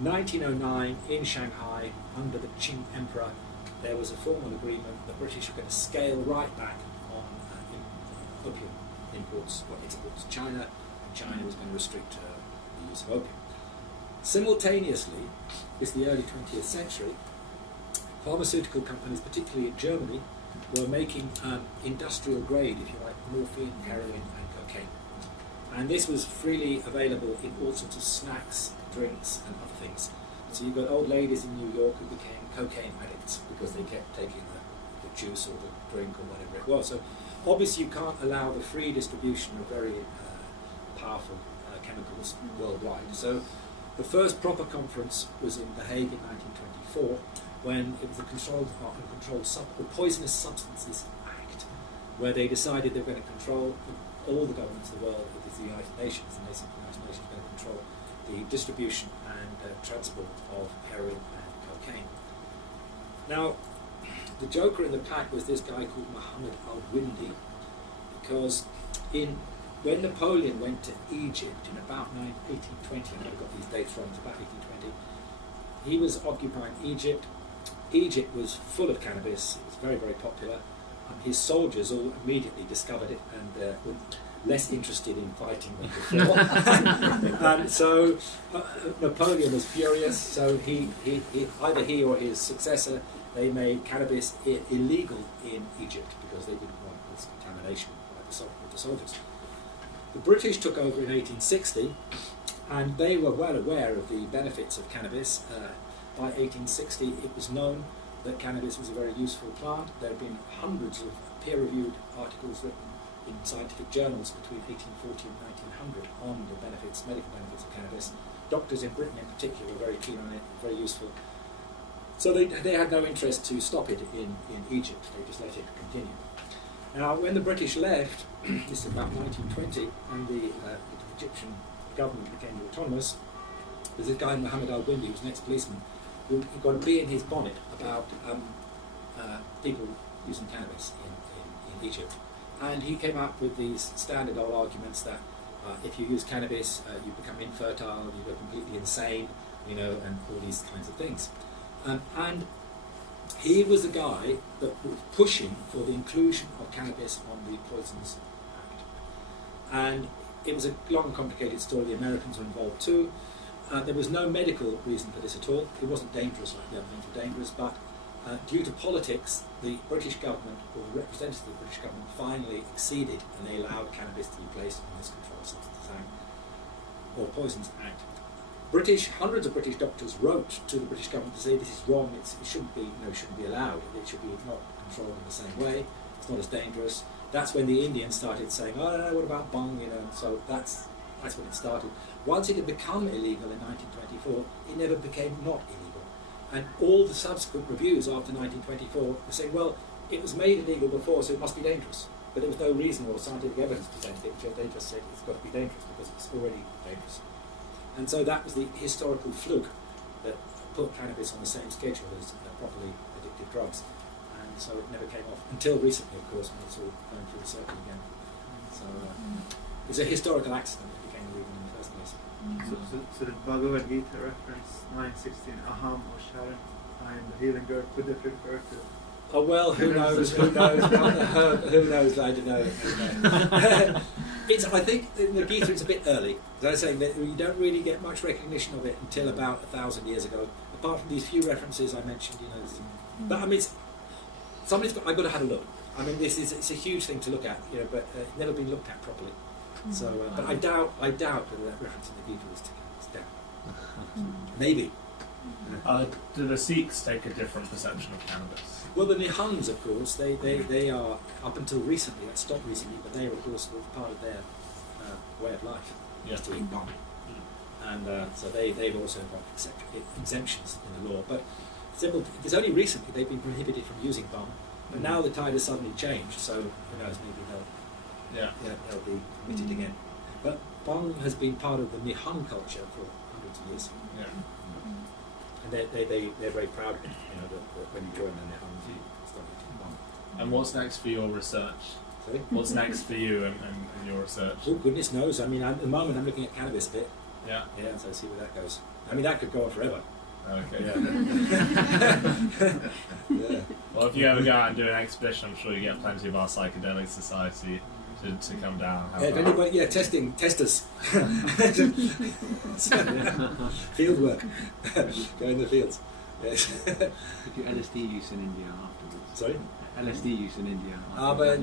1909 in Shanghai, under the Qing Emperor, there was a formal agreement. The British were going to scale right back on opium imports or exports to China, and China was going to restrict the use of opium. Simultaneously, it's the early 20th century, pharmaceutical companies, particularly in Germany, were making industrial grade, if you like, morphine, heroin, and cocaine. And this was freely available in all sorts of snacks, drinks, and other things. So you've got old ladies in New York who became cocaine addicts because they kept taking the juice or the drink or whatever it was. So obviously you can't allow the free distribution of very powerful chemicals worldwide. So the first proper conference was in The Hague in 1924, when it was the Poisonous Substances Act, where they decided they were going to control all the governments of the world, it is the United Nations, and they think the United Nations are going to control the distribution and transport of heroin and cocaine. Now, the joker in the pack was this guy called Muhammad al-Windi, because when Napoleon went to Egypt in about 1820, I got these dates wrong, it's about 1820, he was occupying Egypt. Egypt was full of cannabis, it was very, very popular. His soldiers all immediately discovered it and were less interested in fighting than before. And so Napoleon was furious, so either he or his successor, they made cannabis illegal in Egypt because they didn't want this contamination with the soldiers. The British took over in 1860, and they were well aware of the benefits of cannabis. By 1860, it was known that cannabis was a very useful plant. There have been hundreds of peer-reviewed articles written in scientific journals between 1840 and 1900 on the benefits, medical benefits of cannabis. Doctors in Britain in particular were very keen on it, very useful. So they had no interest to stop it in Egypt, they just let it continue. Now, when the British left, this is about 1920, and the Egyptian government became autonomous, there's this guy, Muhammad al-Windi, who was an ex-policeman, who got a bee in his bonnet about people using cannabis in Egypt. And he came up with these standard old arguments that if you use cannabis, you become infertile, you go completely insane, and all these kinds of things. And he was the guy that was pushing for the inclusion of cannabis on the Poisons Act. And it was a long and complicated story. The Americans were involved too. There was no medical reason for this at all. It wasn't dangerous like the other things were dangerous, but due to politics, the British government, or the representatives of the British government, finally acceded, and they allowed cannabis to be placed on this Controlled Substances Act, or Poisons Act. Hundreds of British doctors wrote to the British government to say this is wrong, it shouldn't be allowed, it should be not controlled in the same way, it's not as dangerous. That's when the Indians started saying, oh no, what about bhāṅg, so that's when it started. Once it had become illegal in 1924, it never became not illegal. And all the subsequent reviews after 1924 were saying, well, it was made illegal before, so it must be dangerous. But there was no reason or scientific evidence presented it, they just said it's got to be dangerous because it's already dangerous. And so that was the historical fluke that put cannabis on the same schedule as properly addictive drugs. And so it never came off until recently, of course, when it's all going through the circle again. So it's a historical accident that became illegal in the first place. So the Bhagavad Gita reference 9:16, Aham or Sharan, I am the healing girl, could it refer to? Oh well, who knows? Who knows? Who knows? I don't know. I think in the Gita it's a bit early. As I was saying, that you don't really get much recognition of it until about 1,000 years ago. Apart from these few references I mentioned, But I mean, I've got to have a look. I mean, it's a huge thing to look at, but it's never been looked at properly. So, but I doubt whether that reference in the Gita was down. Maybe. Do the Sikhs take a different perception of cannabis? Well, the Nihangs, of course, they are, up until recently, that stopped recently, but they are, of course, part of their way of life, just to eat bhāṅg. And so they've also got exemptions in the law. But it's only recently they've been prohibited from using bhāṅg, but now the tide has suddenly changed, so who knows, maybe they'll be permitted again. But bhāṅg has been part of the Nihang culture for hundreds of years. Yeah. And they're very proud of it, that when you join the Nihang, you start eating bhāṅg. And what's next for your research? Sorry? What's next for you and your research? Oh, goodness knows. I mean, at the moment I'm looking at cannabis a bit. Yeah. Yeah, so see where that goes. I mean, that could go on forever. Okay. Yeah. Yeah. Well, if you ever go out and do an expedition, I'm sure you get plenty of our psychedelic society to come down. If anybody, test us. Field work. Go in the fields. Yes. You do LSD use in India afterwards. Sorry? LSD use in India. But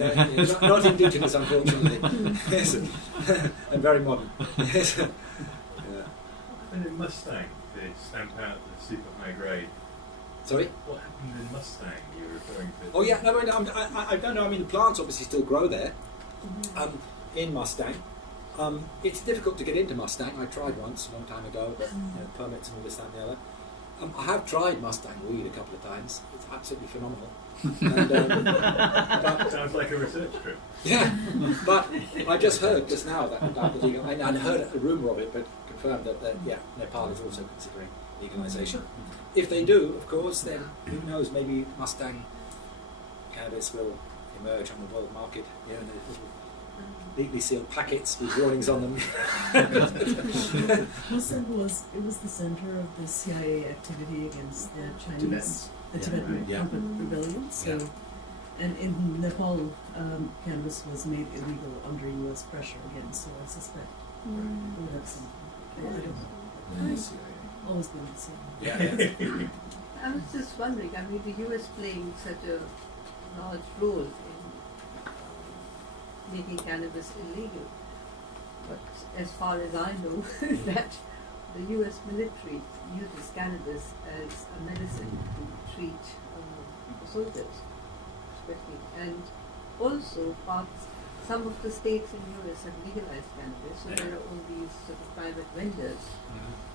not indigenous, unfortunately. Yes. And very modern. Yes. And in Mustang, they stamp out the super high grade. Sorry? What happened in Mustang? You were referring to? Oh yeah, no, I don't know. I mean, the plants obviously still grow there. In Mustang. It's difficult to get into Mustang. I tried once a long time ago, but permits and all this, that and the other. I have tried Mustang weed a couple of times. It's absolutely phenomenal. And, Sounds like like a research trip. Yeah, but I just heard just now that the legal, I heard a rumour of it, but confirmed that Nepal is also considering legalisation. If they do, of course, then who knows? Maybe Mustang cannabis will emerge on the world market. You know, in little neatly sealed packets with warnings on them. Mustang was the center of the CIA activity against the Chinese, Tibetan rebellion. So, and in Nepal, cannabis was made illegal under U.S. pressure again. So I suspect we would have something. I don't know. Always been the same. Yeah. I was just wondering. I mean, the U.S. playing such a large role in making cannabis illegal. But as far as I know, that the U.S. military uses cannabis as a medicine to treat soldiers, especially. And also, some of the states in the U.S. have legalized cannabis, so there are all these sort of private vendors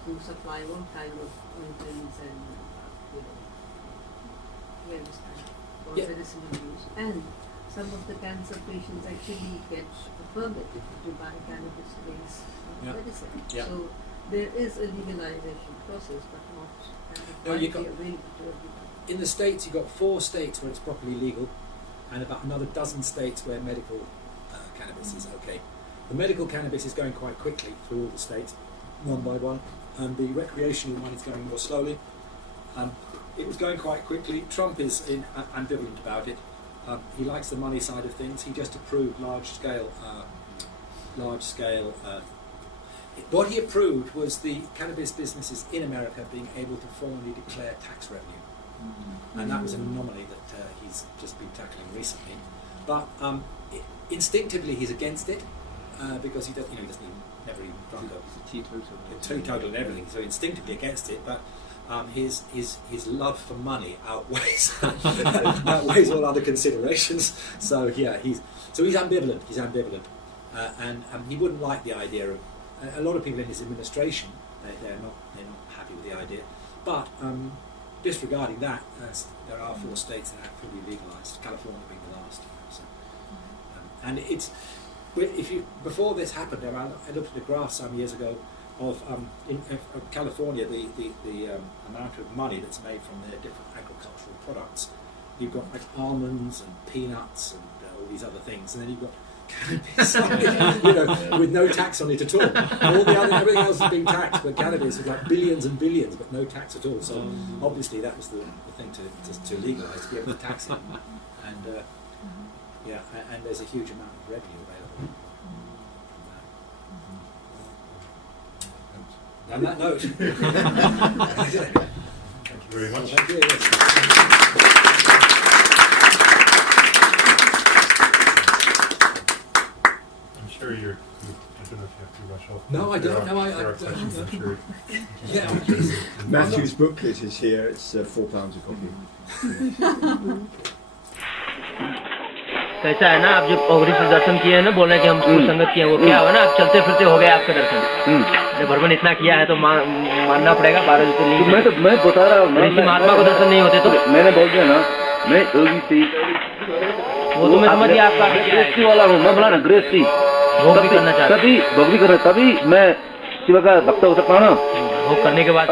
who supply all kind of ointments and medicinal use. And some of the cancer patients actually get a permit to buy cannabis-based medicine. So there is a legalization process, but not available to everybody. In the States, you've got 4 states where it's properly legal, and about another dozen states where medical cannabis is okay. The medical cannabis is going quite quickly through all the states, one by one, and the recreational one is going more slowly. It was going quite quickly. Trump is ambivalent about it. He likes the money side of things. He just approved large scale. What he approved was the cannabis businesses in America being able to formally declare tax revenue, and that was an anomaly that he's just been tackling recently. But instinctively, he's against it because he doesn't even never even drunk a teetotal and everything. So instinctively against it, but. His love for money outweighs all other considerations. So yeah, he's ambivalent. He's ambivalent, and he wouldn't like the idea of a lot of people in his administration. They're not happy with the idea. But disregarding that, there are 4 states that have fully legalized. California being the last. So, and it's before this happened, I looked at a graph some years ago. Of California, the amount of money that's made from their different agricultural products. You've got like almonds and peanuts and all these other things, and then you've got cannabis, with no tax on it at all. All the other, everything else is being taxed, but cannabis is like billions and billions, but no tax at all. So obviously that was the thing to legalise, to be able to tax it, and and there's a huge amount of revenue available. On that note, thank you very much. Thank you. I'm sure I don't know if you have to rush off. No, I don't. No, there are questions, I'm sure. Matthew's booklet is here. It's £4 a copy. कैसा है ना, आप जब ओगरी से दर्शन किए हैं ना, बोलने कि हम संगत किए हैं, वो क्या हुआ ना, आप चलते फिरते हो गए आपका दर्शन। जब भगवान इतना किया है तो मानना पड़ेगा। 12 ज्योतिर्लिंग मैं बता रहा हूँ, ऋषि महात्मा को दर्शन नहीं होते तो मैंने बोल दिया ना, मैं योगी से वो तो मैं समझ गया आपका गृहस्थी वाला हूँ, मैं बोला ना गृहस्थी भोग भी करना चाहता, तभी भोग भी कर रहा, तभी मैं शिव का भक्त हो सकता हूँ ना, भोग करने के बाद